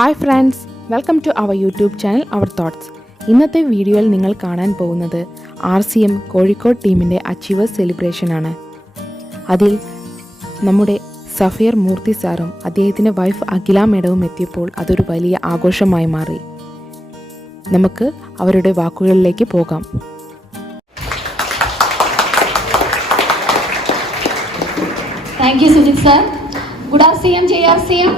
Hi friends, welcome to our YouTube channel our thoughts. ഇന്നത്തെ വീഡിയോയിൽ നിങ്ങൾ കാണാൻ പോകുന്നത് RCM കോഴിക്കോട് ടീമിൻ്റെ അച്ചീവേഴ്സ് സെലിബ്രേഷനാണ്. അതിൽ നമ്മുടെ സഫീർ മൂർത്തി സാറും അദ്ദേഹത്തിൻ്റെ വൈഫ് അഖില മേഡവും എത്തിയപ്പോൾ അതൊരു വലിയ ആഘോഷമായി മാറി. നമുക്ക് അവരുടെ വാക്കുകളിലേക്ക് പോകാം. Thank you Sujith sir. Good RCM JRCM.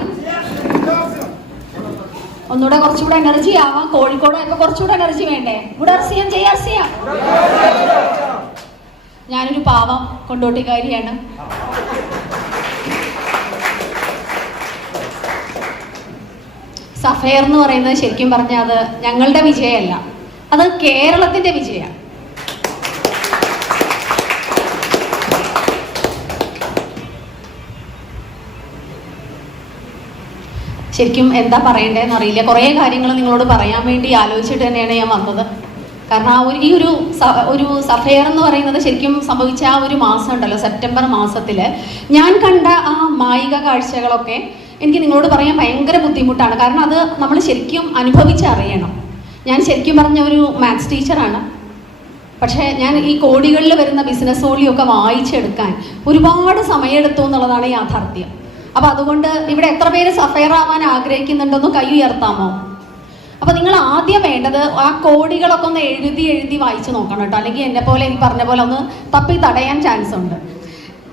ഒന്നുകൂടെ കുറച്ചുകൂടെ എനർജി ആവാം. കോഴിക്കോടൊക്കെ കുറച്ചുകൂടെ എനർജി വേണ്ടേ? Good RCM JRCM. ഞാനൊരു പാവം കൊണ്ടോട്ടിക്കാരിയാണ്. സഫയർ എന്ന് പറയുന്നത് ശരിക്കും പറഞ്ഞാൽ അത് ഞങ്ങളുടെ വിജയമല്ല, അത് കേരളത്തിന്റെ വിജയമാണ്. ശരിക്കും എന്താ പറയേണ്ടതെന്ന് അറിയില്ല. കുറേ കാര്യങ്ങൾ നിങ്ങളോട് പറയാൻ വേണ്ടി ആലോചിച്ചിട്ട് തന്നെയാണ് ഞാൻ വന്നത്. കാരണം ഈ ഒരു സഫയർ എന്ന് പറയുന്നത് ശരിക്കും സംഭവിച്ച ആ ഒരു മാസം ഉണ്ടല്ലോ, സെപ്റ്റംബർ മാസത്തിൽ ഞാൻ കണ്ട ആ മായിക കാഴ്ചകളൊക്കെ എനിക്ക് നിങ്ങളോട് പറയാൻ ഭയങ്കര ബുദ്ധിമുട്ടാണ്. കാരണം അത് നമ്മൾ ശരിക്കും അനുഭവിച്ചറിയണം. ഞാൻ ശരിക്കും പറഞ്ഞ ഒരു മാത്സ് ടീച്ചറാണ്. പക്ഷേ ഞാൻ ഈ കോടികളിൽ വരുന്ന ബിസിനസ് വോളിയൊക്കെ വായിച്ചെടുക്കാൻ ഒരുപാട് സമയമെടുത്തു എന്നുള്ളതാണ് യാഥാർത്ഥ്യം. അപ്പം അതുകൊണ്ട് ഇവിടെ എത്ര പേര് സഫയർ ആവാൻ ആഗ്രഹിക്കുന്നുണ്ടെന്ന് കൈ ഉയർത്താമോ? അപ്പം നിങ്ങൾ ആദ്യം വേണ്ടത് ആ കോടികളൊക്കെ ഒന്ന് എഴുതി വായിച്ച് നോക്കണം കേട്ടോ. അല്ലെങ്കിൽ എന്നെ പോലെ എനിക്ക് പറഞ്ഞ പോലെ ഒന്ന് തപ്പി തടയാൻ ചാൻസ് ഉണ്ട്.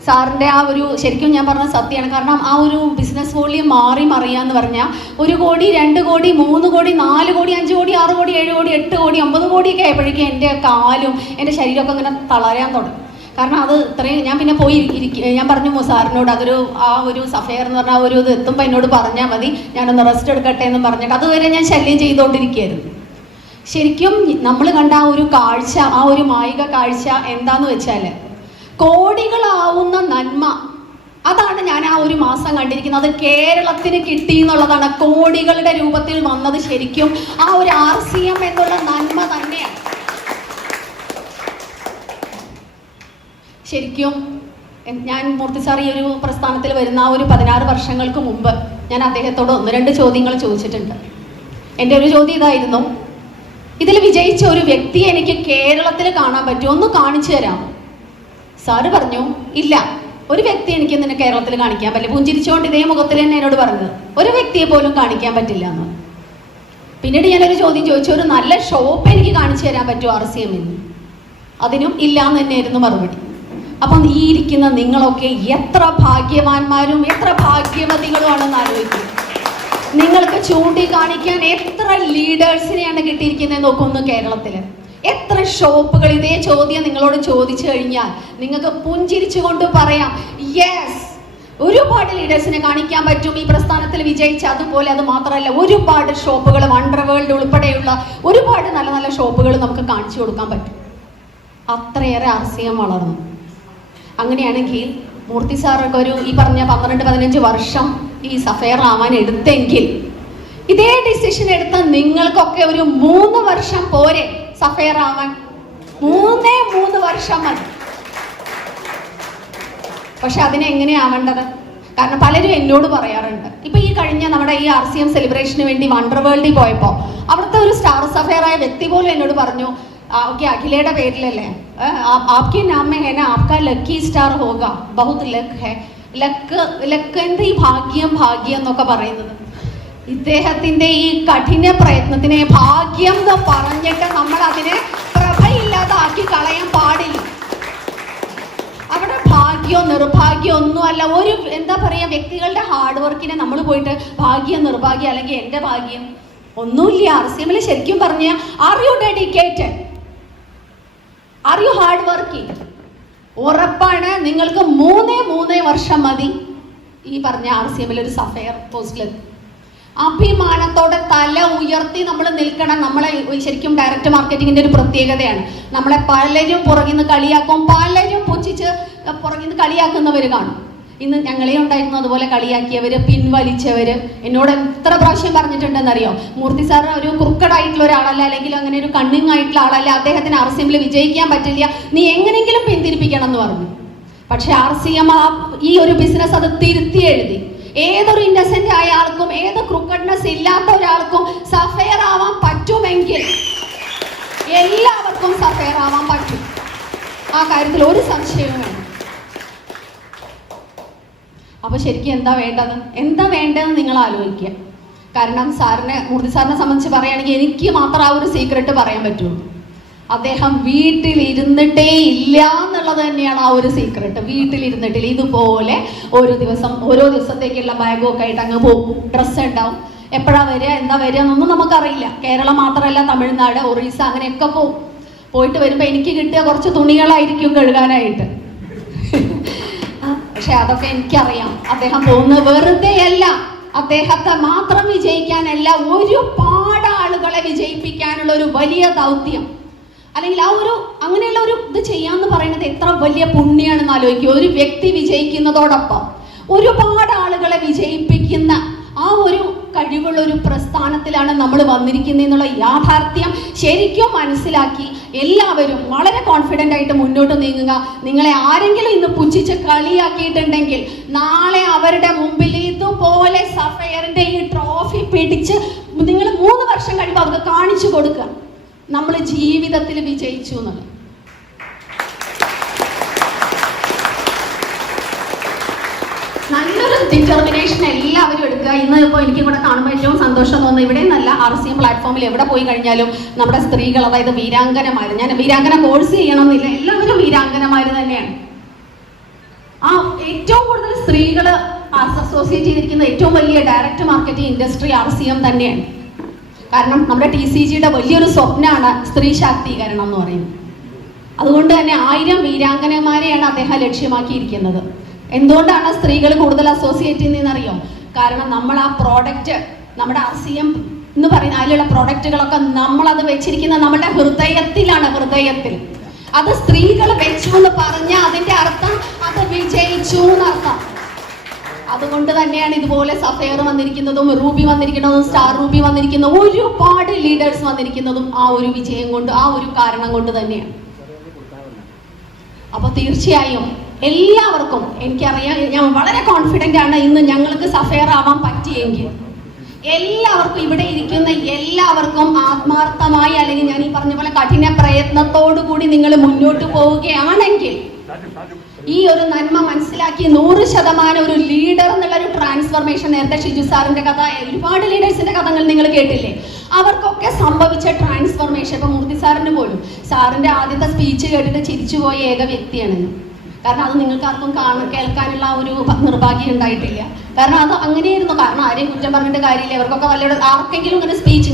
സാറിൻ്റെ ആ ഒരു ശരിക്കും ഞാൻ പറഞ്ഞ സത്യമാണ്. കാരണം ആ ഒരു ബിസിനസ് വോളിയം മാറി മറിയാന്ന് പറഞ്ഞാൽ 1 കോടി 2 കോടി 3 കോടി 4 കോടി 5 കോടി 6 കോടി 7 കോടി 8 കോടി 9 കോടിയൊക്കെ ആയപ്പോഴേക്കും എൻ്റെ കാലും എൻ്റെ ശരീരമൊക്കെ ഇങ്ങനെ തളരാൻ തുടങ്ങി. കാരണം അത് ഇത്രയും ഞാൻ പിന്നെ ഞാൻ പറഞ്ഞു സാറിനോട് ആ ഒരു സഫയർ എന്ന് പറഞ്ഞാൽ ഒരു ഇത് എത്തുമ്പോൾ എന്നോട് പറഞ്ഞാൽ മതി, ഞാനൊന്ന് റെസ്റ്റ് എടുക്കട്ടെ എന്ന് പറഞ്ഞിട്ട് അതുവരെ ഞാൻ ശല്യം ചെയ്തുകൊണ്ടിരിക്കുകയായിരുന്നു. ശരിക്കും നമ്മൾ കണ്ട ആ ഒരു കാഴ്ച, ആ ഒരു മായിക കാഴ്ച എന്താന്ന് വെച്ചാൽ കോടികളാവുന്ന നന്മ, അതാണ് ഞാൻ ആ ഒരു മാസം കണ്ടിരിക്കുന്നത്. അത് കേരളത്തിന് കിട്ടി എന്നുള്ളതാണ്. കോടികളുടെ രൂപത്തിൽ വന്നത് ശരിക്കും ആ ഒരു RCM എന്നുള്ള നന്മ തന്നെയാണ്. ശരിക്കും ഞാൻ മൂർത്തി സാർ ഈ ഒരു പ്രസ്ഥാനത്തിൽ വരുന്ന ആ ഒരു 16 വർഷങ്ങൾക്ക് മുമ്പ് ഞാൻ അദ്ദേഹത്തോട് 1-2 ചോദ്യങ്ങൾ ചോദിച്ചിട്ടുണ്ട്. എൻ്റെ ഒരു ചോദ്യം ഇതായിരുന്നു, ഇതിൽ വിജയിച്ച ഒരു വ്യക്തിയെ എനിക്ക് കേരളത്തിൽ കാണാൻ പറ്റുമോ, ഒന്ന് കാണിച്ചു തരാം. സാറ് പറഞ്ഞു, ഇല്ല, ഒരു വ്യക്തി എനിക്ക് നിന്നെ കേരളത്തിൽ കാണിക്കാൻ പറ്റില്ല. പുഞ്ചിരിച്ചുകൊണ്ട് ഇതേ മുഖത്തിൽ തന്നെ എന്നോട് പറഞ്ഞത്, ഒരു വ്യക്തിയെ പോലും കാണിക്കാൻ പറ്റില്ല എന്ന്. പിന്നീട് ഞാനൊരു ചോദ്യം ചോദിച്ചു, ഒരു നല്ല ഷോപ്പ് എനിക്ക് കാണിച്ചു തരാൻ പറ്റുമോ RCM ന്ന്? അതിനും ഇല്ല എന്ന് തന്നെയായിരുന്നു മറുപടി. അപ്പം ഈ ഇരിക്കുന്ന നിങ്ങളൊക്കെ എത്ര ഭാഗ്യവാന്മാരും എത്ര ഭാഗ്യവതികളുമാണെന്ന് ആലോചിക്കും. നിങ്ങൾക്ക് ചൂണ്ടിക്കാണിക്കാൻ എത്ര ലീഡേഴ്സിനെയാണ് കിട്ടിയിരിക്കുന്നത് നോക്കുന്നു. കേരളത്തിൽ എത്ര ഷോപ്പുകൾ ഇതേ ചോദ്യം നിങ്ങളോട് ചോദിച്ചു കഴിഞ്ഞാൽ നിങ്ങൾക്ക് പുഞ്ചിരിച്ചുകൊണ്ട് പറയാം, യെസ്, ഒരുപാട് ലീഡേഴ്സിനെ കാണിക്കാൻ പറ്റും ഈ പ്രസ്ഥാനത്തിൽ വിജയിച്ച. അതുപോലെ അത് മാത്രമല്ല, ഒരുപാട് ഷോപ്പുകൾ വണ്ടർവേൾഡ് ഉൾപ്പെടെയുള്ള ഒരുപാട് നല്ല നല്ല ഷോപ്പുകൾ നമുക്ക് കാണിച്ചു കൊടുക്കാൻ പറ്റും. അത്രയേറെ RCM വളർന്നു. അങ്ങനെയാണെങ്കിൽ മൂർത്തി സാറൊക്കെ ഈ പറഞ്ഞ 12-15 വർഷം ഈ സഫയർ ആവാൻ എടുത്തെങ്കിൽ ഇതേ ഡിസിഷൻ എടുത്ത നിങ്ങൾക്കൊക്കെ ഒരു 3 വർഷം പോരെ സഫയർ ആവാൻ? 3 വർഷം മതി. പക്ഷെ അതിനെങ്ങനെയാവേണ്ടത്? കാരണം പലരും എന്നോട് പറയാറുണ്ട്, ഇപ്പൊ ഈ കഴിഞ്ഞ നമ്മുടെ ഈ RCM സെലിബ്രേഷന് വേണ്ടി വണ്ടർവേൾഡിൽ പോയപ്പോൾ അവിടുത്തെ ഒരു സ്റ്റാർ സഫയർ ആയ വ്യക്തി പോലും എന്നോട് പറഞ്ഞു, ഓക്കെ, അഖിലയുടെ പേരിലല്ലേ, ആപ്കെ നാം മേ ഹൈ നാ, ആപ്കാ ലക്കി സ്റ്റാർ ഹോഗ, ബഹുത് ലക്ക് ഹൈ. ലക്ക് എന്ത് ഈ ഭാഗ്യം എന്നൊക്കെ പറയുന്നത്. ഇദ്ദേഹത്തിന്റെ ഈ കഠിന പ്രയത്നത്തിനെ ഭാഗ്യം എന്ന് പറഞ്ഞിട്ട് നമ്മൾ അതിനെ പ്രഭയില്ലാതാക്കി കളയാൻ പാടില്ല. അവിടെ ഭാഗ്യമോ നിർഭാഗ്യം ഒന്നുമല്ല. ഒരു എന്താ പറയാ, വ്യക്തികളുടെ ഹാർഡ് വർക്കിനെ നമ്മൾ പോയിട്ട് ഭാഗ്യം നിർഭാഗ്യം അല്ലെങ്കിൽ എൻ്റെ ഭാഗ്യം ഒന്നുമില്ല. RCM ശരിക്കും പറഞ്ഞ, are you dedicated, are you hard working? ഉറപ്പാണ് നിങ്ങൾക്ക് 3 വർഷം മതി ഈ പറഞ്ഞ RCM ഒരു സഫയർ പോസ്റ്റിൽ അഭിമാനത്തോടെ തല ഉയർത്തി നമ്മൾ നിൽക്കണം. നമ്മളെ ശരിക്കും ഡയറക്റ്റ് മാർക്കറ്റിങ്ങിന്റെ ഒരു പ്രത്യേകതയാണ്, നമ്മളെ പലരും പുറകിൽ നിന്ന് കളിയാക്കും, പലരും പുച്ഛിച്ച് പുറകിൽ നിന്ന് കളിയാക്കുന്നവർ കാണും. ഇന്ന് ഞങ്ങളെ ഉണ്ടായിരുന്നു അതുപോലെ കളിയാക്കിയവര്, പിൻവലിച്ചവര്. എന്നോട് എത്ര പ്രാവശ്യം പറഞ്ഞിട്ടുണ്ടെന്നറിയോ, മൂർത്തി സാർ ഒരു ക്രുക്കഡായിട്ടുള്ള ഒരാളല്ല, അല്ലെങ്കിൽ അങ്ങനെ ഒരു കണ്ണിങ് ആയിട്ടുള്ള ആളല്ല, അദ്ദേഹത്തിന് RCM വിജയിക്കാൻ പറ്റില്ല, നീ എങ്ങനെയെങ്കിലും പിന്തിരിപ്പിക്കണം എന്ന് പറഞ്ഞു. പക്ഷെ RCM ഈ ഒരു ബിസിനസ് അത് തിരുത്തി എഴുതി. ഏതൊരു ഇന്നസെന്റ് ആയ ആൾക്കും ഏത് ക്രൂക്കഡ്നെസ് ഇല്ലാത്ത ഒരാൾക്കും സഫയർ ആവാൻ പറ്റുമെങ്കിൽ എല്ലാവർക്കും സഫയർ ആവാൻ പറ്റും. ആ കാര്യത്തിൽ ഒരു സംശയവും വേണം. അപ്പൊ ശരിക്കും എന്താ വേണ്ടതെന്ന് നിങ്ങൾ ആലോചിക്കുക. കാരണം മൂർത്തി സാറിനെ സംബന്ധിച്ച് പറയുകയാണെങ്കിൽ എനിക്ക് മാത്രം ആ ഒരു സീക്രട്ട് പറയാൻ പറ്റുള്ളൂ. അദ്ദേഹം വീട്ടിലിരുന്നിട്ടേ ഇല്ല എന്നുള്ളത് തന്നെയാണ് ആ ഒരു സീക്രട്ട്. വീട്ടിലിരുന്നിട്ടില്ല. ഇതുപോലെ ഓരോ ദിവസത്തേക്കുള്ള ബാഗൊക്കെ ആയിട്ട് അങ്ങ് പോകും. ഡ്രസ്സ് ഉണ്ടാവും. എപ്പോഴാ വരിക എന്താ വരിക എന്നൊന്നും നമുക്കറിയില്ല. കേരളം മാത്രമല്ല, തമിഴ്നാട്, ഒറീസ അങ്ങനെയൊക്കെ പോയിട്ട് വരുമ്പോൾ എനിക്ക് കിട്ടിയ കുറച്ച് തുണികളായിരിക്കും കഴുകാനായിട്ട്. പക്ഷെ അതൊക്കെ എനിക്കറിയാം. അദ്ദേഹം പോകുന്നത് വെറുതെയല്ല. അദ്ദേഹത്തെ മാത്രം വിജയിക്കാനല്ല, ഒരുപാട് ആളുകളെ വിജയിപ്പിക്കാനുള്ള ഒരു വലിയ ദൗത്യം, അല്ലെങ്കിൽ അങ്ങനെയുള്ള ഒരു ഇത് ചെയ്യാന്ന് പറയുന്നത് എത്ര വലിയ പുണ്യാണെന്ന് ആലോചിക്കുക. ഒരു വ്യക്തി വിജയിക്കുന്നതോടൊപ്പം ഒരുപാട് ആളുകളെ വിജയിപ്പിക്കുന്ന ആ ഒരു കഴിവുള്ള ഒരു പ്രസ്ഥാനത്തിലാണ് നമ്മൾ വന്നിരിക്കുന്നതെന്നുള്ള യാഥാർത്ഥ്യം ശരിക്കും മനസ്സിലാക്കി എല്ലാവരും വളരെ കോൺഫിഡൻ്റ് ആയിട്ട് മുന്നോട്ട് നീങ്ങുക. നിങ്ങളെ ആരെങ്കിലും ഇന്ന് പുച്ഛിച്ച് കളിയാക്കിയിട്ടുണ്ടെങ്കിൽ നാളെ അവരുടെ മുമ്പിൽ ഇതുപോലെ സഫയറിന്റെ ഈ ട്രോഫി പിടിച്ച് നിങ്ങൾ 3 വർഷം കഴിയുമ്പോൾ അവർക്ക് കാണിച്ചു കൊടുക്കുക നമ്മൾ ജീവിതത്തിൽ വിജയിച്ചു എന്നുള്ളത്. നല്ലൊരു ഡിറ്റർമിനേഷൻ എല്ലാവരും എടുക്കുക. ഇന്ന് ഇപ്പോൾ എനിക്ക് ഇവിടെ കാണുമ്പോൾ ഏറ്റവും സന്തോഷം തോന്നുന്നത് ഇവിടെ നല്ല RCM പ്ലാറ്റ്ഫോമിൽ എവിടെ പോയി കഴിഞ്ഞാലും നമ്മുടെ സ്ത്രീകൾ, അതായത് വീരാംഗനമാര്, ഞാൻ വീരാംഗന കോഴ്സ് ചെയ്യണമെന്നില്ല, എല്ലാവരും വീരാംഗനമാര് തന്നെയാണ്. ആ ഏറ്റവും കൂടുതൽ സ്ത്രീകൾ അസോസിയേറ്റ് ചെയ്തിരിക്കുന്ന ഏറ്റവും വലിയ ഡയറക്റ്റ് മാർക്കറ്റിംഗ് ഇൻഡസ്ട്രി RCM തന്നെയാണ്. കാരണം നമ്മുടെ TCGയുടെ വലിയൊരു സ്വപ്നമാണ് സ്ത്രീ ശാക്തീകരണം എന്ന് പറയുന്നത്. അതുകൊണ്ട് തന്നെ 1000 വീരാംഗനമാരെയാണ് അദ്ദേഹം ലക്ഷ്യമാക്കിയിരിക്കുന്നത്. എന്തുകൊണ്ടാണ് സ്ത്രീകൾ കൂടുതൽ അസോസിയേറ്റ് ചെയ്യുന്നതെന്നറിയോ? കാരണം നമ്മൾ ആ പ്രോഡക്റ്റ്, നമ്മുടെ RCM എന്ന് പറയുന്ന അതിലുള്ള പ്രോഡക്റ്റുകളൊക്കെ നമ്മളത് വെച്ചിരിക്കുന്ന നമ്മുടെ ഹൃദയത്തിൽ. അത് സ്ത്രീകൾ വെച്ചു എന്ന് പറഞ്ഞാൽ അതിന്റെ അർത്ഥം അത് വിജയിച്ചു എന്നർത്ഥം. അതുകൊണ്ട് തന്നെയാണ് ഇതുപോലെ സഫയർ വന്നിരിക്കുന്നതും, റൂബി വന്നിരിക്കുന്നതും, സ്റ്റാർ റൂബി വന്നിരിക്കുന്നതും, ഒരുപാട് ലീഡേഴ്സ് വന്നിരിക്കുന്നതും ആ ഒരു വിജയം കൊണ്ട്, ആ ഒരു കാരണം കൊണ്ട് തന്നെയാണ്. അപ്പൊ തീർച്ചയായും എല്ലാവർക്കും എനിക്കറിയാം, ഞാൻ വളരെ കോൺഫിഡൻ്റ് ആണ് ഇന്ന് ഞങ്ങൾക്ക് സഫയർ ആവാൻ പറ്റിയെങ്കിൽ എല്ലാവർക്കും, ഇവിടെ ഇരിക്കുന്ന എല്ലാവർക്കും ആത്മാർത്ഥമായി, അല്ലെങ്കിൽ ഞാൻ ഈ പറഞ്ഞ പോലെ കഠിന പ്രയത്നത്തോടു കൂടി നിങ്ങൾ മുന്നോട്ട് പോവുകയാണെങ്കിൽ ഈ ഒരു നന്മ മനസ്സിലാക്കി 100% ഒരു ലീഡർ എന്നുള്ള ഒരു ട്രാൻസ്ഫർമേഷൻ, നേരത്തെ ഷിജു സാറിന്റെ കഥ, ഒരുപാട് ലീഡേഴ്സിന്റെ കഥകൾ നിങ്ങൾ കേട്ടില്ലേ, അവർക്കൊക്കെ സംഭവിച്ച ട്രാൻസ്ഫർമേഷൻ. ഇപ്പൊ മൂർത്തി സാറിന് പോലും സാറിന്റെ ആദ്യത്തെ സ്പീച്ച് കേട്ടിട്ട് ചിരിച്ചുപോയ ഏക വ്യക്തിയാണ്. കാരണം അത് നിങ്ങൾക്ക് ആർക്കും കേൾക്കാനുള്ള ഒരു നിർഭാഗ്യം ഉണ്ടായിട്ടില്ല. കാരണം അത് അങ്ങനെയായിരുന്നു. കാരണം ആരെയും കുറ്റം പറഞ്ഞിട്ട് കാര്യമില്ല. അവർക്കൊക്കെ വല്ല ആർക്കെങ്കിലും ഇങ്ങനെ സ്പീച്ച്,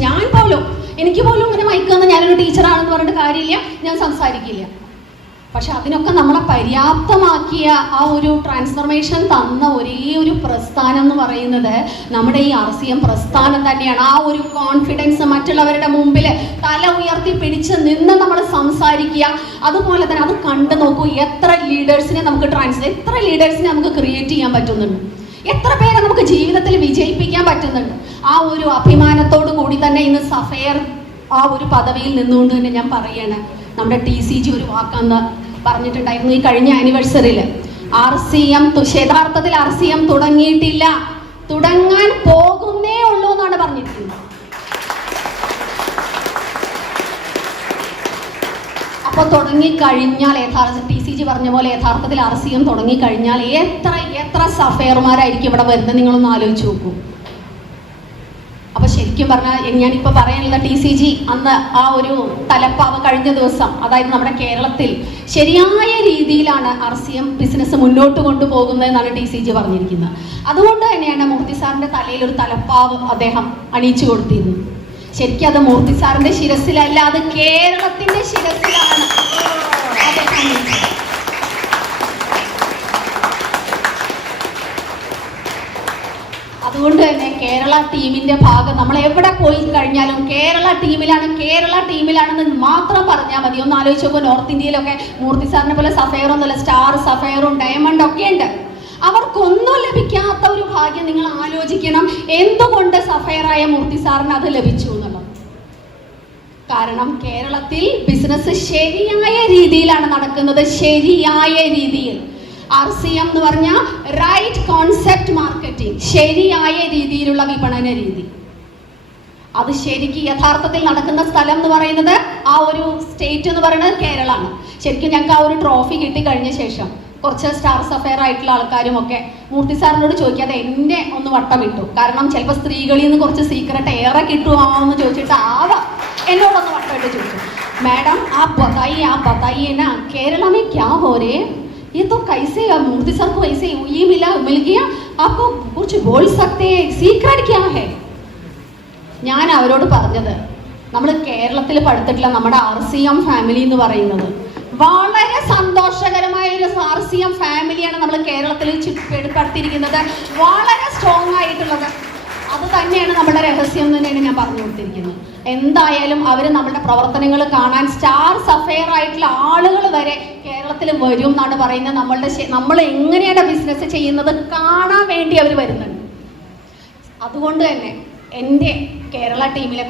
എനിക്ക് പോലും ഇങ്ങനെ മയക്കുന്ന, ഞാനൊരു ടീച്ചറാണെന്ന് പറഞ്ഞിട്ട് കാര്യമില്ല, ഞാൻ സംസാരിക്കില്ല. പക്ഷെ അതിനൊക്കെ നമ്മളെ പര്യാപ്തമാക്കിയ ആ ഒരു ട്രാൻസ്ഫർമേഷൻ തന്ന ഒരേ ഒരു പ്രസ്ഥാനം എന്ന് പറയുന്നത് നമ്മുടെ ഈ RCM പ്രസ്ഥാനം തന്നെയാണ്. ആ ഒരു കോൺഫിഡൻസ്, മറ്റുള്ളവരുടെ മുമ്പിൽ തല ഉയർത്തി പിടിച്ച് നിന്ന് നമ്മൾ സംസാരിക്കുക. അതുപോലെ തന്നെ അത് കണ്ടു നോക്കൂ, എത്ര ലീഡേഴ്സിനെ നമുക്ക് ക്രിയേറ്റ് ചെയ്യാൻ പറ്റുന്നുണ്ട്, എത്ര പേരെ നമുക്ക് ജീവിതത്തിൽ വിജയിപ്പിക്കാൻ പറ്റുന്നുണ്ട്. ആ ഒരു അഭിമാനത്തോടു കൂടി തന്നെ ഇന്ന് സഫയർ ആ ഒരു പദവിയിൽ നിന്നുകൊണ്ട് തന്നെ ഞാൻ പറയണേ, നമ്മുടെ TCG ഒരു വാക്കന്ന് പറഞ്ഞിട്ടുണ്ടായിരുന്നു ഈ കഴിഞ്ഞ ആനിവേഴ്സറിയിൽ. യഥാർത്ഥത്തിൽ RCM തുടങ്ങിയിട്ടില്ല, തുടങ്ങാൻ പോകുന്നേ ഉള്ളൂ എന്നാണ് പറഞ്ഞിരിക്കുന്നത്. അപ്പൊ തുടങ്ങിക്കഴിഞ്ഞാൽ TCG പറഞ്ഞ പോലെ യഥാർത്ഥത്തിൽ RCM തുടങ്ങിക്കഴിഞ്ഞാൽ എത്ര സഫയർമാരായിരിക്കും ഇവിടെ വരുന്നത്, നിങ്ങളൊന്ന് ആലോചിച്ച് നോക്കൂ. അപ്പൊ ശരിക്കും പറഞ്ഞാൽ ഞാനിപ്പോൾ പറയാനുള്ള TCG അന്ന് ആ ഒരു തലപ്പാവ് കഴിഞ്ഞ ദിവസം, അതായത് നമ്മുടെ കേരളത്തിൽ ശരിയായ രീതിയിലാണ് RCM ബിസിനസ് മുന്നോട്ട് കൊണ്ടുപോകുന്നതെന്നാണ് TCG പറഞ്ഞിരിക്കുന്നത്. അതുകൊണ്ട് തന്നെയാണ് മൂർത്തി സാറിന്റെ തലയിൽ ഒരു തലപ്പാവ് അദ്ദേഹം അണിയിച്ചു കൊടുത്തിരുന്നത്. ശരിക്കും അത് മൂർത്തി സാറിന്റെ ശിരസിലല്ല, അത് കേരളത്തിന്റെ ശിരസിലാണ് അദ്ദേഹം അണിയിച്ചത്. അതുകൊണ്ട് തന്നെ കേരള ടീമിന്റെ ഭാഗം, നമ്മൾ എവിടെ പോയി കഴിഞ്ഞാലും കേരള ടീമിലാണെന്ന് മാത്രം പറഞ്ഞാൽ മതി. ഒന്ന് ആലോചിച്ച് നോക്കൂ, നോർത്ത് ഇന്ത്യയിലൊക്കെ മൂർത്തി സാറിനെ പോലെ സഫയറൊന്നുമല്ല, സ്റ്റാർ, സഫയറും ഡയമണ്ട് ഒക്കെ ഉണ്ട്. അവർക്കൊന്നും ലഭിക്കാത്ത ഒരു ഭാഗ്യം നിങ്ങൾ ആലോചിക്കണം, എന്തുകൊണ്ട് സഫയറായ മൂർത്തി സാറിന് അത് ലഭിച്ചു എന്നുള്ളത്. കാരണം കേരളത്തിൽ ബിസിനസ് ശരിയായ രീതിയിലാണ് നടക്കുന്നത്, ശരിയായ രീതിയിൽ. RCM എന്ന് പറഞ്ഞാൽ റൈറ്റ് കോൺസെപ്റ്റ് മാർക്കറ്റിംഗ്, ശരിയായ രീതിയിലുള്ള വിപണന രീതി. അത് ശരിക്കും യഥാർത്ഥത്തിൽ നടക്കുന്ന സ്ഥലം എന്ന് പറയുന്നത് ആ ഒരു സ്റ്റേറ്റ് എന്ന് പറയുന്നത് കേരളമാണ്. ശരിക്കും ഞങ്ങൾക്ക് ആ ഒരു ട്രോഫി കിട്ടി കഴിഞ്ഞ ശേഷം കുറച്ച് സ്റ്റാർ സഫയർ ആയിട്ടുള്ള ആൾക്കാരും ഒക്കെ മൂർത്തി സാറിനോട് ചോദിക്കാതെ എന്നെ ഒന്ന് വട്ടം വിട്ടു. കാരണം ചിലപ്പോൾ സ്ത്രീകളിൽ നിന്ന് കുറച്ച് സീക്രട്ട് ഏറെ കിട്ടുമോ എന്ന് ചോദിച്ചിട്ട് എന്നോടൊന്ന് വട്ടം ഇട്ട് ചോദിച്ചു, मैडम आप बताइए ना केरला में क्या हो रहे हैं, ये तो कैसे मूर्ति सर को ऐसे ये मिल गया, आपको कुछ बोल सकते हैं, सीक्रेट क्या है? ഞാൻ അവരോട് പറഞ്ഞത്, നമ്മൾ കേരളത്തിൽ പഠിത്തിട്ടുള്ള നമ്മുടെ RCM ഫാമിലി എന്ന് പറയുന്നത് വളരെ സന്തോഷകരമായ ഒരു RCM ഫാമിലിയാണ് നമ്മൾ കേരളത്തിൽ ചുറ്റുപ്പെടുത്തിയിരിക്കുന്നത്, വളരെ സ്ട്രോങ് ആയിട്ടുള്ളത്. അത് തന്നെയാണ് നമ്മുടെ രഹസ്യം എന്ന് തന്നെയാണ് ഞാൻ പറഞ്ഞു കൊടുത്തിരിക്കുന്നത്. എന്തായാലും അവർ നമ്മുടെ പ്രവർത്തനങ്ങൾ കാണാൻ സ്റ്റാർ സഫയർ ആയിട്ടുള്ള ആളുകൾ വരെ കേരളത്തിൽ വരും എന്നാണ് പറയുന്നത്. നമ്മൾ എങ്ങനെയാണ് ബിസിനസ് ചെയ്യുന്നത് കാണാൻ വേണ്ടി അവർ വരുന്നുണ്ട്. അതുകൊണ്ട് തന്നെ എൻ്റെ കേരള ടീമിനെ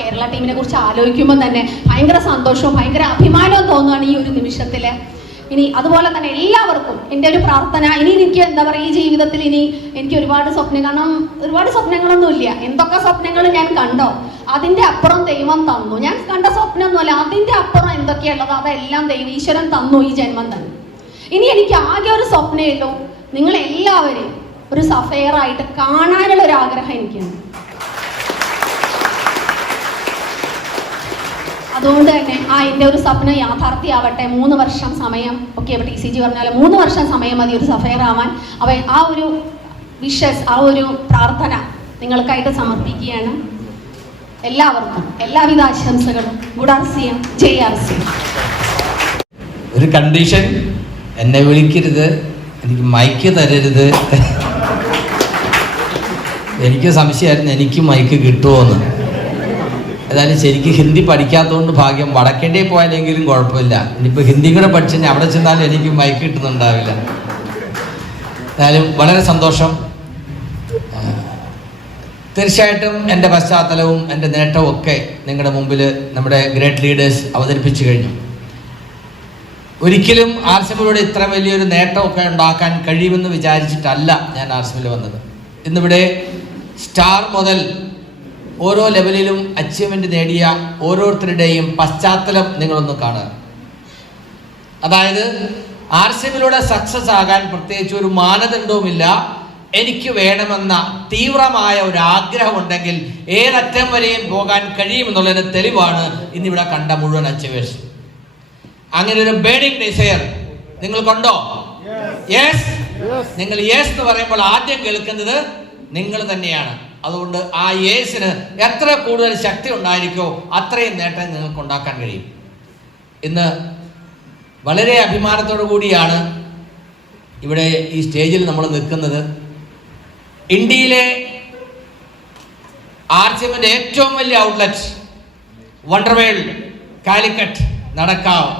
കേരള ടീമിനെ കുറിച്ച് ആലോചിക്കുമ്പോൾ തന്നെ ഭയങ്കര സന്തോഷവും ഭയങ്കര അഭിമാനവും തോന്നുകയാണ് ഈ ഒരു നിമിഷത്തിൽ. ഇനി അതുപോലെ തന്നെ എല്ലാവർക്കും എൻ്റെ ഒരു പ്രാർത്ഥന, ഇനി എനിക്ക് ഈ ജീവിതത്തിൽ ഇനി എനിക്ക് ഒരുപാട് സ്വപ്നം, കാരണം ഒരുപാട് സ്വപ്നങ്ങളൊന്നുമില്ല, എന്തൊക്കെ സ്വപ്നങ്ങൾ ഞാൻ കണ്ടോ അതിൻ്റെ അപ്പുറം ദൈവം തന്നു. ഞാൻ കണ്ട സ്വപ്നമൊന്നുമല്ല, അതിൻ്റെ അപ്പുറം എന്തൊക്കെയുള്ളത് അതെല്ലാം ഈശ്വരൻ തന്നു, ഈ ജന്മം തന്നു. ഇനി എനിക്ക് ആകെ ഒരു സ്വപ്നമല്ലോ, നിങ്ങളെല്ലാവരെയും ഒരു സഫയർ ആയിട്ട് കാണാനുള്ള ഒരു ആഗ്രഹം എനിക്കുണ്ട്. അതുകൊണ്ട് തന്നെ എൻ്റെ ഒരു സ്വപ്നം യാഥാർത്ഥ്യമാവട്ടെ. 3 വർഷം സമയം ഒക്കെ ഇവിടെ TCG പറഞ്ഞാൽ 3 വർഷം സമയം മതി ഒരു സഫയർ ആവാൻ. ആ ഒരു വിഷസ്, ആ ഒരു പ്രാർത്ഥന നിങ്ങൾക്കായിട്ട് സമർപ്പിക്കുകയാണ്. എല്ലാവർക്കും എല്ലാവിധ ആശംസകളും. ഗുഡ് RCM, ജയ് RCM. ഒരു കണ്ടീഷൻ, എന്നെ വിളിക്കരുത്, എനിക്ക് മൈക്ക് തരരുത്. എനിക്ക് സംശയമായിരുന്നു എനിക്ക് മൈക്ക് കിട്ടുമോയെന്ന്. ഏതായാലും ശരിക്കും ഹിന്ദി പഠിക്കാത്തതുകൊണ്ട് ഭാഗ്യം, വടക്കേണ്ടേ പോയാലെങ്കിലും കുഴപ്പമില്ല. ഇനിയിപ്പോൾ ഹിന്ദി കൂടെ പഠിച്ചാൽ അവിടെ ചെന്നാലും എനിക്ക് മൈക്ക് കിട്ടുന്നുണ്ടാവില്ല. ഏതായാലും വളരെ സന്തോഷം. തീർച്ചയായിട്ടും എൻ്റെ പശ്ചാത്തലവും എൻ്റെ നേട്ടവും ഒക്കെ നിങ്ങളുടെ മുമ്പിൽ നമ്മുടെ ഗ്രേറ്റ് ലീഡേഴ്സ് അവതരിപ്പിച്ചു കഴിഞ്ഞു. ഒരിക്കലും RCMലൂടെ ഇത്ര വലിയൊരു നേട്ടമൊക്കെ ഉണ്ടാക്കാൻ കഴിയുമെന്ന് വിചാരിച്ചിട്ടല്ല ഞാൻ RCMൽ വന്നത്. ഇന്നിവിടെ സ്റ്റാർ മുതൽ ഓരോ ലെവലിലും അച്ചീവ്മെൻ്റ് നേടിയ ഓരോരുത്തരുടെയും പശ്ചാത്തലം നിങ്ങളൊന്ന് കാണുക. അതായത് RCMലൂടെ സക്സസ് ആകാൻ പ്രത്യേകിച്ച് ഒരു മാനദണ്ഡവുമില്ല. എനിക്ക് വേണമെന്ന തീവ്രമായ ഒരു ആഗ്രഹമുണ്ടെങ്കിൽ ഏതറ്റം വരെയും പോകാൻ കഴിയുമെന്നുള്ളതിന് തെളിവാണ് ഇന്നിവിടെ കണ്ട മുഴുവൻ അച്ചീവേഴ്സ്. അങ്ങനെ ഒരു ബേണിംഗ് ഡിസയർ നിങ്ങൾക്കുണ്ടോ? യെസ്. നിങ്ങൾ യെസ് എന്ന് പറയുമ്പോൾ ആദ്യം കേൾക്കുന്നത് നിങ്ങൾ തന്നെയാണ്. അതുകൊണ്ട് ആ യേസിന് എത്ര കൂടുതൽ ശക്തി ഉണ്ടായിരിക്കോ അത്രയും നേട്ടം നിങ്ങൾക്ക് ഉണ്ടാക്കാൻ കഴിയും. ഇന്ന് വളരെ അഭിമാനത്തോടു കൂടിയാണ് ഇവിടെ ഈ സ്റ്റേജിൽ നമ്മൾ നിൽക്കുന്നത്. ഇന്ത്യയിലെ RCMന്റെ ഏറ്റവും വലിയ ഔട്ട്ലെറ്റ് വണ്ടർവേൾഡ് കാലിക്കറ്റ് നടക്കാവ്.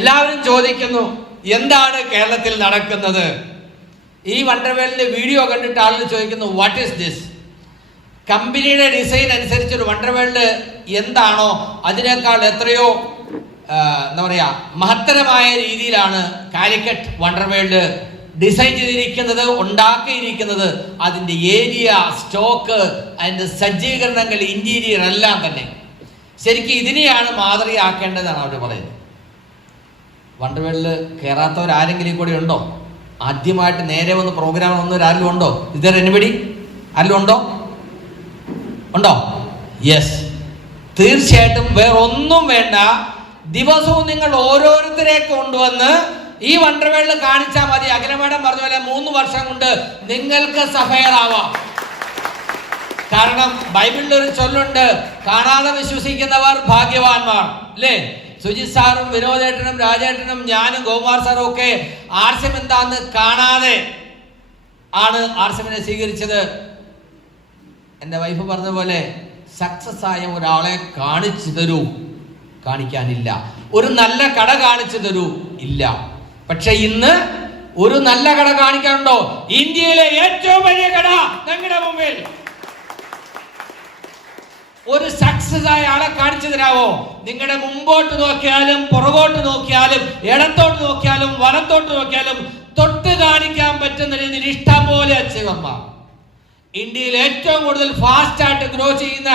എല്ലാവരും ചോദിക്കുന്നു എന്താണ് കേരളത്തിൽ നടക്കുന്നത്? ഈ വണ്ടർവേൾഡിന്റെ വീഡിയോ കണ്ടിട്ട് ആളുകൾ ചോദിക്കുന്നു വാട്ട് ഈസ് ദിസ്? കമ്പനിയുടെ ഡിസൈൻ അനുസരിച്ച് ഒരു വണ്ടർവേൾഡ് എന്താണോ അതിനേക്കാൾ എത്രയോ എന്താ പറയുക മഹത്തരമായ രീതിയിലാണ് കാലിക്കറ്റ് വണ്ടർവേൾഡ് ഡിസൈൻ ചെയ്തിരിക്കുന്നത്, ഉണ്ടാക്കിയിരിക്കുന്നത്. അതിൻ്റെ ഏരിയ, സ്റ്റോക്ക്, അതിൻ്റെ സജ്ജീകരണങ്ങൾ, ഇന്റീരിയർ എല്ലാം തന്നെ ശരിക്കും ഇതിനെയാണ് മാതൃകയാക്കേണ്ടതെന്നാണ് അവർ പറയുന്നത്. വണ്ടർവേൾഡിൽ കയറാത്തവരാരെങ്കിലും കൂടി ഉണ്ടോ? ആദ്യമായിട്ട് നേരെ വന്ന് പ്രോഗ്രാം വന്നവരാരെങ്കിലും ഉണ്ടോ? ഇതർ എനിബഡി? ആരെങ്കിലും ഉണ്ടോ? യെസ്. തീർച്ചയായിട്ടും വേറെ ഒന്നും വേണ്ട. ദിവസവും നിങ്ങൾ ഓരോരുത്തരെ കൊണ്ടുവന്ന് ഈ വണ്ടർവേൾഡ് കാണിച്ചാൽ മതി. അഖില മേഡം പറഞ്ഞ പോലെ 3 വർഷം കൊണ്ട് നിങ്ങൾക്ക് സഫയർ ആവാം. കാരണം ബൈബിളിൽ ഒരു ചൊല്ലുണ്ട്, കാണാതെ വിശ്വസിക്കുന്നവർ ഭാഗ്യവാന്മാർ, അല്ലേ? സുജിത് സാറും വിനോദേട്ടനും രാജേട്ടനും ഞാനും ഗോകുമാർ സാറും ഒക്കെ RCM എന്താന്ന് കാണാതെ ആണ് RCMനെ സ്വീകരിച്ചത്. എൻ്റെ വൈഫ് പറഞ്ഞ പോലെ സക്സസ് ആയ ഒരാളെ കാണിച്ചു തരൂ, കാണിക്കാനില്ല. ഒരു നല്ല കട കാണിച്ചു തരൂ, ഇല്ല. പക്ഷെ ഇന്ന് ഒരു നല്ല കട കാണിക്കാനുണ്ടോ? ഇന്ത്യയിലെ ഏറ്റവും വലിയ കട നിങ്ങളുടെ മുമ്പിൽ. ഒരു സക്സസ് ആയ ആളെ കാണിച്ചു തരാവോ? നിങ്ങളുടെ മുമ്പോട്ട് നോക്കിയാലും പുറകോട്ട് നോക്കിയാലും ഇടത്തോട്ട് നോക്കിയാലും വലത്തോട്ട് നോക്കിയാലും തൊട്ട് കാണിക്കാൻ പറ്റുന്ന രീതിയിൽ ഇഷ്ടം പോലെ അച്ചീവർമാർ. ഇന്ത്യയിൽ ഏറ്റവും കൂടുതൽ ഫാസ്റ്റ് ആയിട്ട് ഗ്രോ ചെയ്യുന്ന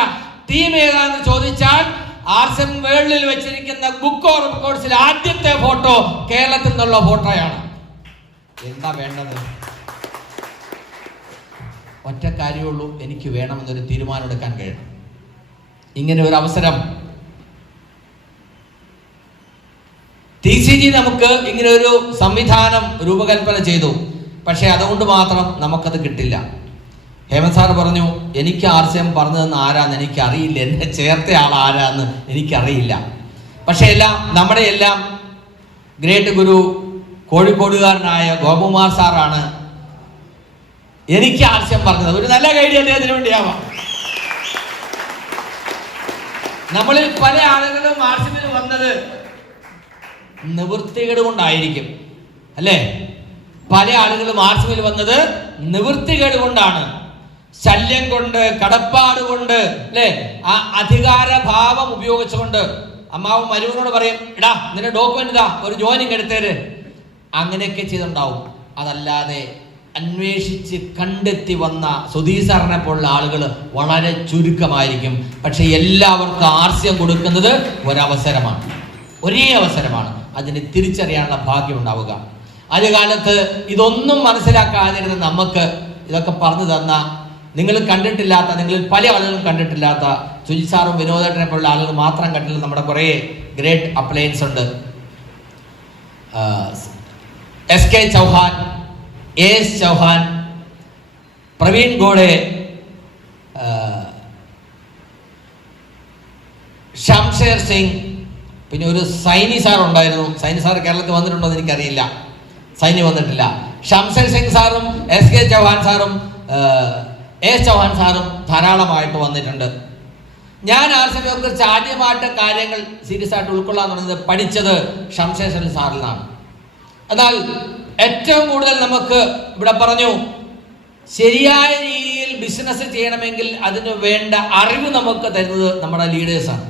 ടീം ഏതാണെന്ന് ചോദിച്ചാൽ ആർസിഎം വേൾഡിൽ വെച്ചിരിക്കുന്ന ബുക്ക് ഓഫ് റെക്കോർഡ്സിൽ ആദ്യത്തെ ഫോട്ടോ കേരളത്തിൽ നിന്നുള്ള ഫോട്ടോയാണ്. എന്താ വേണ്ടത്? ഒറ്റ കാര്യമുള്ളൂ, എനിക്ക് വേണമെന്നൊരു തീരുമാനം എടുക്കാൻ കഴിയണം. ഇങ്ങനെ ഒരു അവസരം TCG നമുക്ക് ഇങ്ങനെ ഒരു സംവിധാനം രൂപകൽപ്പന ചെയ്തു. പക്ഷെ അതുകൊണ്ട് മാത്രം നമുക്കത് കിട്ടില്ല. ഹേമന്ത് സാർ പറഞ്ഞു, എനിക്ക് ആർസിഎം പറഞ്ഞതെന്ന് ആരാന്ന് എനിക്കറിയില്ല, എന്നെ ചേർത്ത ആൾ ആരാന്ന് എനിക്കറിയില്ല. പക്ഷെ എല്ലാം നമ്മുടെ എല്ലാം ഗ്രേറ്റ് ഗുരു കോഴിക്കോടുകാരനായ ഗോപകുമാർ സാറാണ് എനിക്ക് ആർസിഎം പറഞ്ഞത്. ഒരു നല്ല കൈഡി അദ്ദേഹത്തിന് വേണ്ടിയാവാം. നമ്മളിൽ പല ആളുകളും ആർസിഎമ്മിൽ വന്നത് നിവൃത്തികേട് കൊണ്ടായിരിക്കും, അല്ലേ? പല ആളുകളും ആർസിഎമ്മിൽ വന്നത് നിവൃത്തികേട് കൊണ്ടാണ്, ശല്യം കൊണ്ട്, കടപ്പാട് കൊണ്ട്, അല്ലേ? ആ അധികാരഭാവം ഉപയോഗിച്ചുകൊണ്ട്. അമ്മാവ് മരുവിനോട് പറയും, എടാ നിന്റെ ഡോക്യുമെന്റ് ഇതാ, ഒരു ജോയിനിങ് എടുത്തേര്, അങ്ങനെയൊക്കെ ചെയ്തിട്ടുണ്ടാവും. അതല്ലാതെ അന്വേഷിച്ച് കണ്ടെത്തി വന്ന സുധീസാറിനെ പോലുള്ള ആളുകൾ വളരെ ചുരുക്കമായിരിക്കും. പക്ഷെ എല്ലാവർക്കും ആർസിഎം കൊടുക്കുന്നത് ഒരവസരമാണ്, ഒരേ അവസരമാണ്. അതിന് തിരിച്ചറിയാനുള്ള ഭാഗ്യം ഉണ്ടാവുക. ആദ്യകാലത്ത് ഇതൊന്നും മനസ്സിലാക്കാതിരുന്ന നമുക്ക് ഇതൊക്കെ പറഞ്ഞു തന്ന, നിങ്ങൾ കണ്ടിട്ടില്ലാത്ത, നിങ്ങളിൽ പല ആളുകളും കണ്ടിട്ടില്ലാത്ത സുജിത് സാറും വിനോദേട്ടനെ പോലുള്ള ആളുകൾ മാത്രം കണ്ടിട്ടുള്ള നമ്മുടെ കുറേ ഗ്രേറ്റ് അപ്ലയൻസ് ഉണ്ട്. SK ചൗഹാൻ, AS ചൗഹാൻ, പ്രവീൺ ഗോഡെ, ഷംഷേർ സിംഗ്, പിന്നെ ഒരു സൈനി സാർ ഉണ്ടായിരുന്നു. സൈനി സാർ കേരളത്തിൽ വന്നിട്ടുണ്ടോ എന്ന് എനിക്കറിയില്ല. സൈനി വന്നിട്ടില്ല. ഷംഷേർ സിംഗ് സാറും SK ചൗഹാൻ സാറും AS ചൗഹാൻ സാറും ധാരാളമായിട്ട് വന്നിട്ടുണ്ട്. ഞാൻ ആർസിഎമ്മിനെ കുറിച്ച് ആദ്യമായിട്ട് കാര്യങ്ങൾ സീരിയസ് ആയിട്ട് ഉൾക്കൊള്ളാൻ തുടങ്ങിയത് പഠിച്ചത് ഷംഷേർ സിംഗ് സാറിൽ നിന്നാണ്. എന്നാൽ ഏറ്റവും കൂടുതൽ നമുക്ക് ഇവിടെ പറഞ്ഞു, ശരിയായ രീതിയിൽ ബിസിനസ് ചെയ്യണമെങ്കിൽ അതിന് വേണ്ട അറിവ് നമുക്ക് തരുന്നത് നമ്മുടെ ലീഡേഴ്സാണ്.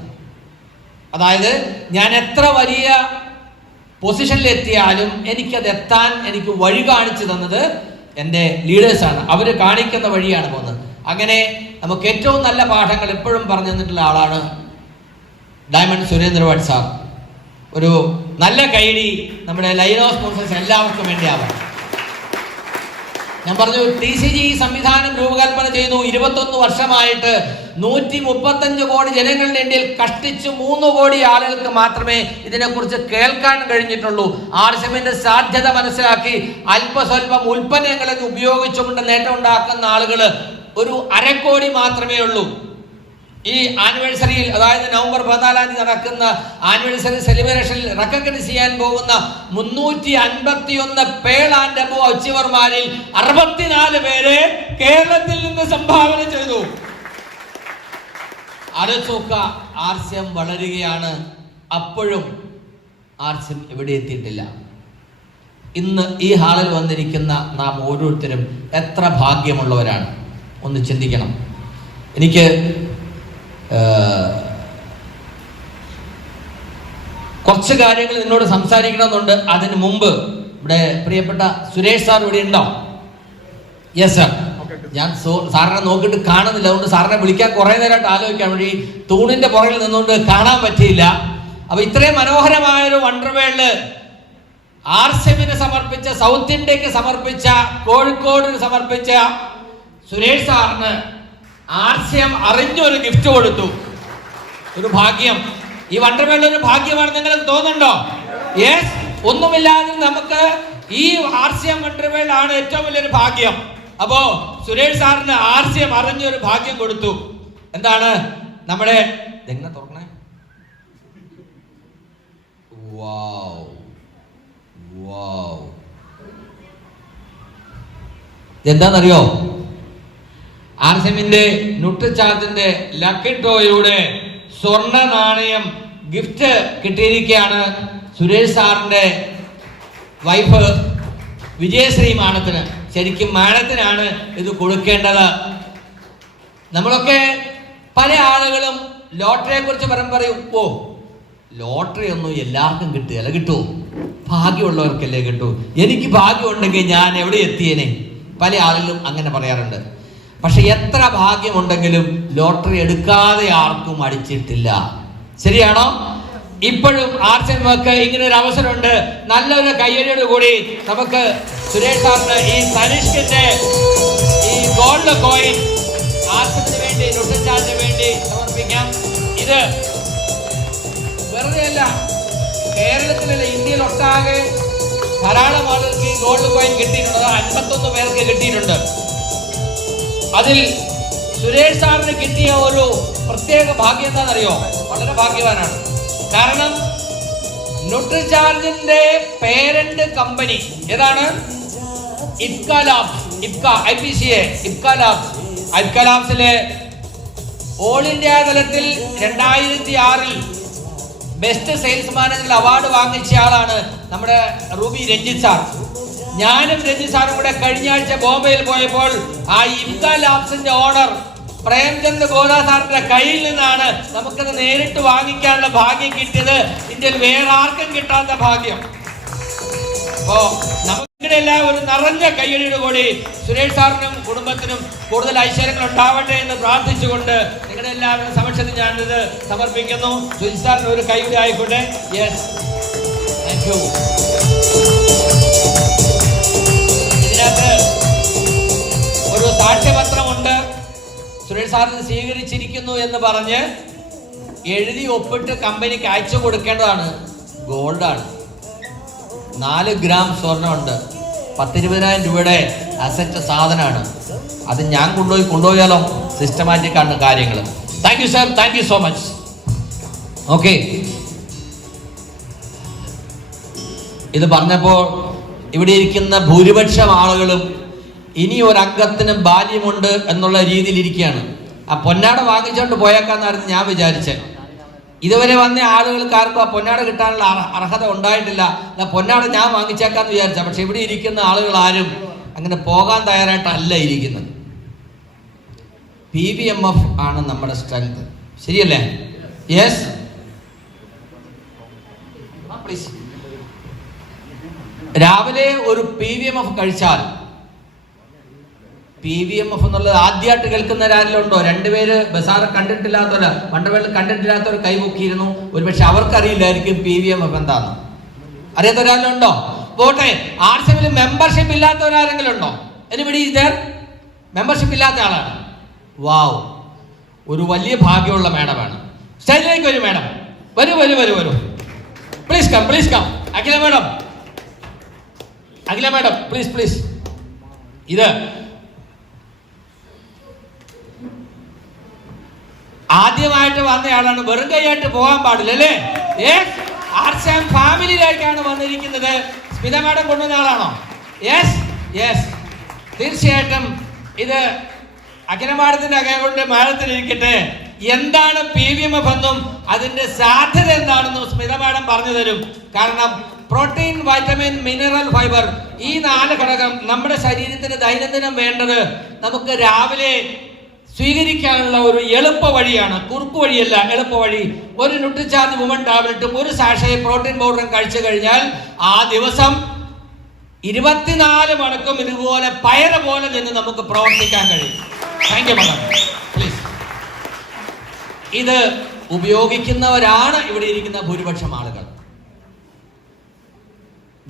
അതായത് ഞാൻ എത്ര വലിയ പൊസിഷനിൽ എത്തിയാലും എനിക്കത് എത്താൻ എനിക്ക് വഴി കാണിച്ചു തന്നത് എൻ്റെ ലീഡേഴ്സാണ്. അവർ കാണിക്കുന്ന വഴിയാണ് പോകുന്നത്. അങ്ങനെ നമുക്ക് ഏറ്റവും നല്ല പാഠങ്ങൾ എപ്പോഴും പറഞ്ഞു തന്നിട്ടുള്ള ആളാണ് ഡയമണ്ട് സുരേന്ദ്ര ഭട്ട് സാർ. ഒരു നല്ല കൈഡി നമ്മുടെ ലൈനോ സ്പോൺസേഴ്സ് എല്ലാവർക്കും വേണ്ടിയാവാം. ഞാൻ പറഞ്ഞു, TCG സംവിധാനം രൂപകൽപ്പന ചെയ്തു. 21 വർഷമായിട്ട് 135 കോടി ജനങ്ങളുടെ ഇന്ത്യയിൽ കഷ്ടിച്ച് 3 കോടി ആളുകൾക്ക് മാത്രമേ ഇതിനെക്കുറിച്ച് കേൾക്കാൻ കഴിഞ്ഞിട്ടുള്ളൂ. ആർസിഎമ്മിന്റെ സാധ്യത മനസ്സിലാക്കി അല്പസ്വല്പം ഉൽപ്പന്നങ്ങളൊക്കെ ഉപയോഗിച്ചുകൊണ്ട് നേട്ടം ഉണ്ടാക്കുന്ന ആളുകൾ ഒരു 1/2 കോടി മാത്രമേ ഉള്ളൂ. ഈ ആനിവേഴ്സറിയിൽ, അതായത് നവംബർ 14 നടക്കുന്ന ആനിവേഴ്സറി സെലിബ്രേഷനിൽ റെക്കഗ്നൈസ് ചെയ്യാൻ പോകുന്ന 351 പേൾ ആൻഡ് അബോവ് അച്ചീവർമാരിൽ 64 പേരെ കേരളത്തിൽ നിന്ന് സംഭാവന ചെയ്തു. ആലോചിച്ച ആർസിഎം വളരുകയാണ്. അപ്പോഴും ആർസിഎം എവിടെ എത്തിയിട്ടില്ല. ഇന്ന് ഈ ഹാളിൽ വന്നിരിക്കുന്ന നാം ഓരോരുത്തരും എത്ര ഭാഗ്യമുള്ളവരാണ് ഒന്ന് ചിന്തിക്കണം. എനിക്ക് കുറച്ച് കാര്യങ്ങൾ നിന്നോട് സംസാരിക്കണമെന്നുണ്ട്. അതിന് മുമ്പ് ഇവിടെ പ്രിയപ്പെട്ട സുരേഷ് സാർ ഇവിടെ ഉണ്ടോ? Yes sir. ഞാൻ സാറിനെ നോക്കിയിട്ട് കാണുന്നില്ല, അതുകൊണ്ട് സാറിനെ വിളിക്കാൻ കുറെ നേരമായിട്ട് ആലോചിക്കാൻ വേണ്ടി തൂണിന്റെ പുറകിൽ നിന്നുകൊണ്ട് കാണാൻ പറ്റിയില്ല. അപ്പൊ ഇത്രയും മനോഹരമായൊരു വണ്ടർവേൾഡ് ആർസിഎമ്മിന് സമർപ്പിച്ച, സൗത്ത് ഇന്ത്യക്ക് സമർപ്പിച്ച, കോഴിക്കോടിന് സമർപ്പിച്ച സുരേഷ് സാറിന് ആർസിഎം അറിഞ്ഞൊരു ഗിഫ്റ്റ് കൊടുത്തു. ഒരു ഭാഗ്യം. ഈ വണ്ടർവേൾഡ് ഒരു ഭാഗ്യമാണ്. നിങ്ങൾക്ക് തോന്നുന്നുണ്ടോ? യെസ്. ഒന്നുമില്ലാതെ നമുക്ക് ഈ ആർസിഎം വണ്ടർവേൾഡ് ആണ് ഏറ്റവും വലിയൊരു ഭാഗ്യം. അപ്പോ സുരേഷ് സാറിന് ആർസിഎം അറിഞ്ഞൊരു ഭാഗ്യം കൊടുത്തു. എന്താണ്? നമ്മുടെ എങ്ങനെ തുറക്കണേ? വാവ് വാവ്. എന്താണെന്നറിയോ? ആർസിഎമ്മിന്റെ ന്യൂട്രിചാർജിന്റെ ലക്കി ഡ്രോയിലൂടെ സ്വർണ്ണ നാണയം ഗിഫ്റ്റ് കിട്ടിയിരിക്കുകയാണ് സുരേഷ് സാറിന്റെ വൈഫ് വിജയശ്രീ മാഡത്തിന്. ശരിക്കും മാഡത്തിനാണ് ഇത് കൊടുക്കേണ്ടത്. നമ്മളൊക്കെ പല ആളുകളും ലോട്ടറിയെ കുറിച്ച് പറയും, ഓ ലോട്ടറി ഒന്നും എല്ലാവർക്കും കിട്ടുകയല്ല, കിട്ടുമോ? ഭാഗ്യമുള്ളവർക്കല്ലേ കിട്ടൂ. എനിക്ക് ഭാഗ്യമുണ്ടെങ്കിൽ ഞാൻ എവിടെ എത്തിയേനെ? പല ആളുകളും അങ്ങനെ പറയാറുണ്ട്. പക്ഷെ എത്ര ഭാഗ്യമുണ്ടെങ്കിലും ലോട്ടറി എടുക്കാതെ ആർക്കും അടിച്ചിട്ടില്ല. ശരിയാണോ? ഇപ്പോഴും ആർസിഎംക്ക് ഇങ്ങനെ ഒരു അവസരമുണ്ട്. നല്ലൊരു കയ്യടിയോട് കൂടി നമുക്ക് സുരേഷ് സാറിന് ഈ തനിഷ്കിന്റെ ഈ ഗോൾഡ് കോയിൻ ആർസിഎമ്മിന് വേണ്ടി, നുട്ടൻചാലിന് വേണ്ടി സമർപ്പിക്കാം. ഇത് വെറുതെ അല്ല, കേരളത്തിലല്ല ഇന്ത്യയിലൊട്ടാകെ ധാരാളം ആളുകൾക്ക് ഈ ഗോൾഡ് കോയിൻ കിട്ടിയിട്ടുണ്ട്. 51 പേർക്ക് കിട്ടിയിട്ടുണ്ട്. അതിൽ സുരേഷ് സാറിന് കിട്ടിയ ഒരു പ്രത്യേക ഭാഗ്യം എന്താണെന്നറിയോ? വളരെ ഭാഗ്യവാനാണ്. കാരണം ന്യൂട്രിചാർജിന്റെ പേരന്റ് കമ്പനി ഏതാണ്? Ipca labs. Ipca ലാബ്സിലെ all India തലത്തിൽ 2006 ബെസ്റ്റ് സെയിൽസ് മാനേജർ അവാർഡ് വാങ്ങിച്ച ആളാണ് നമ്മുടെ റൂബി രഞ്ജിത്ത് സാർ. ഞാനും രഞ്ജിത്ത് സാറും കൂടെ കഴിഞ്ഞ ആഴ്ച ബോംബെയിൽ പോയപ്പോൾ ആ ഇപ്ക ലാബ്സിന്റെ ഓണർ പ്രേംചന്ദ് ഗോദാ സാറിന്റെ കയ്യിൽ നിന്നാണ് നമുക്കത് നേരിട്ട് വാങ്ങിക്കാനുള്ള ഭാഗ്യം കിട്ടിയത്. ഇന്ത്യയിൽ വേറെ ആർക്കും കിട്ടാത്ത ഭാഗ്യം. അപ്പോ നമുക്കിടെല്ലാം ഒരു നിറഞ്ഞ കയ്യടിയോട് കൂടി സുരേഷ് സാറിനും കുടുംബത്തിനും കൂടുതൽ ഐശ്വര്യങ്ങൾ ഉണ്ടാവട്ടെ എന്ന് പ്രാർത്ഥിച്ചുകൊണ്ട് നിങ്ങളുടെ എല്ലാവരും സമക്ഷത്തിൽ ഞാനിത് സമർപ്പിക്കുന്നു. സുരേഷ് സാറിന് ഒരു കൈയുടെ ആയിക്കോട്ടെ. Yes, thank you. ഇതിനകത്ത് ഒരു സാക്ഷ്യപത്രമുണ്ട്. സുരേഷ് സാറിന് സ്വീകരിച്ചിരിക്കുന്നു എന്ന് പറഞ്ഞ് എഴുതി ഒപ്പിട്ട് കമ്പനിക്ക് അയച്ചു കൊടുക്കേണ്ടതാണ്. ഗോൾഡാണ്. 4 ഗ്രാം സ്വർണ്ണമുണ്ട്. 10-20,000 രൂപയുടെ അസറ്റ് സാധനമാണ്. അത് ഞാൻ കൊണ്ടുപോയാലോ? സിസ്റ്റമാറ്റിക് ആണ് കാര്യങ്ങൾ. Thank you sir, thank you so much. Okay, ഇത് പറഞ്ഞപ്പോൾ ഇവിടെ ഇരിക്കുന്ന ഭൂരിപക്ഷം ആളുകളും ഇനി ഒരംഗത്തിന് ബാല്യമുണ്ട് എന്നുള്ള രീതിയിൽ ഇരിക്കുകയാണ്. ആ പൊന്നാട വാങ്ങിച്ചോണ്ട് പോയേക്കാന്നായിരുന്നു ഞാൻ വിചാരിച്ചത്. ഇതുവരെ വന്ന ആളുകൾക്ക് ആർക്കും ആ പൊന്നാട കിട്ടാനുള്ള അർഹത ഉണ്ടായിട്ടില്ല. പൊന്നാട ഞാൻ വാങ്ങിച്ചേക്കാന്ന് വിചാരിച്ച. പക്ഷെ ഇവിടെ ഇരിക്കുന്ന ആളുകൾ ആരും അങ്ങനെ പോകാൻ തയ്യാറായിട്ടല്ല ഇരിക്കുന്നത്. PVMF ആണ് നമ്മുടെ സ്ട്രെങ്ത്. ശരിയല്ലേ? Yes, please. രാവിലെ ഒരു PVMF കഴിച്ചാൽ, PVMF എന്നുള്ളത് ആദ്യമായിട്ട് കേൾക്കുന്നവരാരെല്ലാം ഉണ്ടോ? 2 പേര് ബസാറ് കണ്ടിട്ടില്ലാത്തവര്, വണ്ടർവേൾഡ് കണ്ടിട്ടില്ലാത്തവർ കൈമുക്കിയിരുന്നു. ഒരുപക്ഷെ അവർക്കറിയില്ലായിരിക്കും PVMF എന്താന്ന്. അറിയാത്തവരാരെല്ലാം ഉണ്ടോ? പോട്ടെ, ആർസിഎമ്മിൽ മെമ്പർഷിപ്പ് ഇല്ലാത്തവരാരെങ്കിലും ഉണ്ടോ? Anybody is there? മെമ്പർഷിപ്പ് ഇല്ലാത്ത ആളാണ്. വാവ്, ഒരു വലിയ ഭാഗ്യമുള്ള മാഡമാണ്. സ്റ്റേജിലേക്ക് വരൂ മാഡം. വരൂ വരൂ വരൂ വരൂ. Please come, please come. Akhila madam, Akhila madam, please please. ഇത് ആദ്യമായിട്ട് വന്നയാളാണ്. വെറും കൈയായിട്ട് പോകാൻ പാടില്ല അല്ലേ? ആർസിഎം ഫാമിലിയിലേക്കാണ് വന്നിരിക്കുന്നത്. സ്മിത മാഡം കൊണ്ടുവന്ന ആളാണോ? യെസ് യെസ്, തീർച്ചയായിട്ടും. ഇത് അഖില മാഡത്തിന്റെ അകകൊണ്ട് മാഡത്തിലിരിക്കട്ടെ. എന്താണ് PVMF എന്നും അതിന്റെ സാധ്യത എന്താണെന്നും സ്മിത മാഡം പറഞ്ഞു തരും. കാരണം പ്രോട്ടീൻ, വൈറ്റമിൻ, മിനറൽ, ഫൈബർ, ഈ 4 ഘടകം നമ്മുടെ ശരീരത്തിന് ദൈനംദിനം വേണ്ടത് നമുക്ക് രാവിലെ സ്വീകരിക്കാനുള്ള ഒരു എളുപ്പ വഴിയാണ്. കുറുക്കു വഴിയല്ല, എളുപ്പ വഴി. ഒരു ന്യൂട്രിചാർജ് വുമൺ ടാബ്ലറ്റും ഒരു സാഷേ പ്രോട്ടീൻ പൗഡറും കഴിച്ചു കഴിഞ്ഞാൽ ആ ദിവസം 24 മണിക്കൂർ ഇതുപോലെ പയറ പോലെ നിന്ന് നമുക്ക് പ്രവർത്തിക്കാൻ കഴിയും. Thank you madam. പ്ലീസ്. ഇത് ഉപയോഗിക്കുന്നവരാണ് ഇവിടെ ഇരിക്കുന്ന ഭൂരിപക്ഷം ആളുകൾ.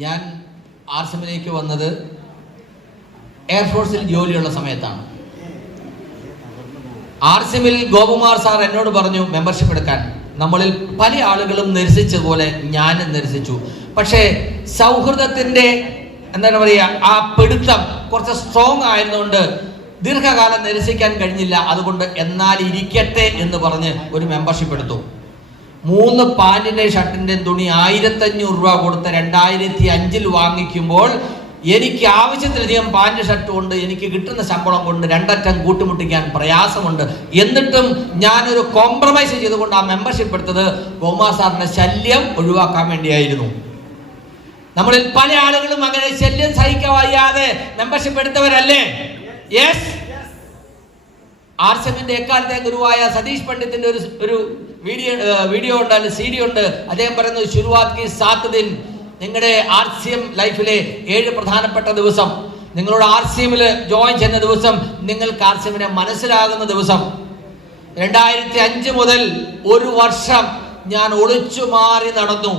ഞാൻ ആർസിഎമ്മിലേക്ക് വന്നത് എയർഫോഴ്സിൽ ജോലിയുള്ള സമയത്താണ്. ആർസിഎമ്മിൽ ഗോപകുമാർ സാർ എന്നോട് പറഞ്ഞു മെമ്പർഷിപ്പ് എടുക്കാൻ. നമ്മളിൽ പല ആളുകളും നിരസിച്ചതുപോലെ ഞാനും നിരസിച്ചു. പക്ഷേ സൗഹൃദത്തിന്റെ എന്താണ് പറയുക, ആ പിടുത്തം കുറച്ച് സ്ട്രോങ് ആയതുകൊണ്ട് ദീർഘകാലം നിരസിക്കാൻ കഴിഞ്ഞില്ല. അതുകൊണ്ട് എന്നാൽ ഇരിക്കട്ടെ എന്ന് പറഞ്ഞ് ഒരു മെമ്പർഷിപ്പ് എടുത്തു. 3 പാന്റിന്റെ ഷർട്ടിന്റെ തുണി 1500 രൂപ കൊടുത്ത് 2005 വാങ്ങിക്കുമ്പോൾ എനിക്ക് ആവശ്യത്തിലധികം പാന്റ് ഷർട്ട് കൊണ്ട് എനിക്ക് കിട്ടുന്ന ശമ്പളം കൊണ്ട് 2 അറ്റം കൂട്ടുമുട്ടിക്കാൻ പ്രയാസമുണ്ട്. എന്നിട്ടും ഞാനൊരു കോംപ്രമൈസ് ചെയ്തുകൊണ്ട് ആ മെമ്പർഷിപ്പ് എടുത്തത് ഗോകുമാർ സാറിന്റെ ശല്യം ഒഴിവാക്കാൻ വേണ്ടിയായിരുന്നു. നമ്മളിൽ പല ആളുകളും അങ്ങനെ ശല്യം സഹിക്കാൻ വയ്യാതെ മെമ്പർഷിപ്പ് എടുത്തവരല്ലേ? യെസ്. ആർസിഎമ്മിന്റെ എക്കാലത്തെ ഗുരുവായ സതീഷ് പണ്ഡിത്തിന്റെ ഒരു വീഡിയോ ഉണ്ട്, അല്ലെങ്കിൽ സീഡി ഉണ്ട്. അദ്ദേഹം പറയുന്നത് ശുരുവാത് കി 7 ദിൻ, നിങ്ങളുടെ ആർസിഎം ലൈഫിലെ 7 പ്രധാനപ്പെട്ട ദിവസം, നിങ്ങളോട് ആർസിഎമ്മിൽ ജോയിൻ ചെയ്യുന്ന ദിവസം, നിങ്ങൾക്ക് ആർസിഎമ്മിനെ മനസ്സിലാകുന്ന ദിവസം. 2005 മുതൽ 1 വർഷം ഞാൻ ഒളിച്ചു മാറി നടന്നു.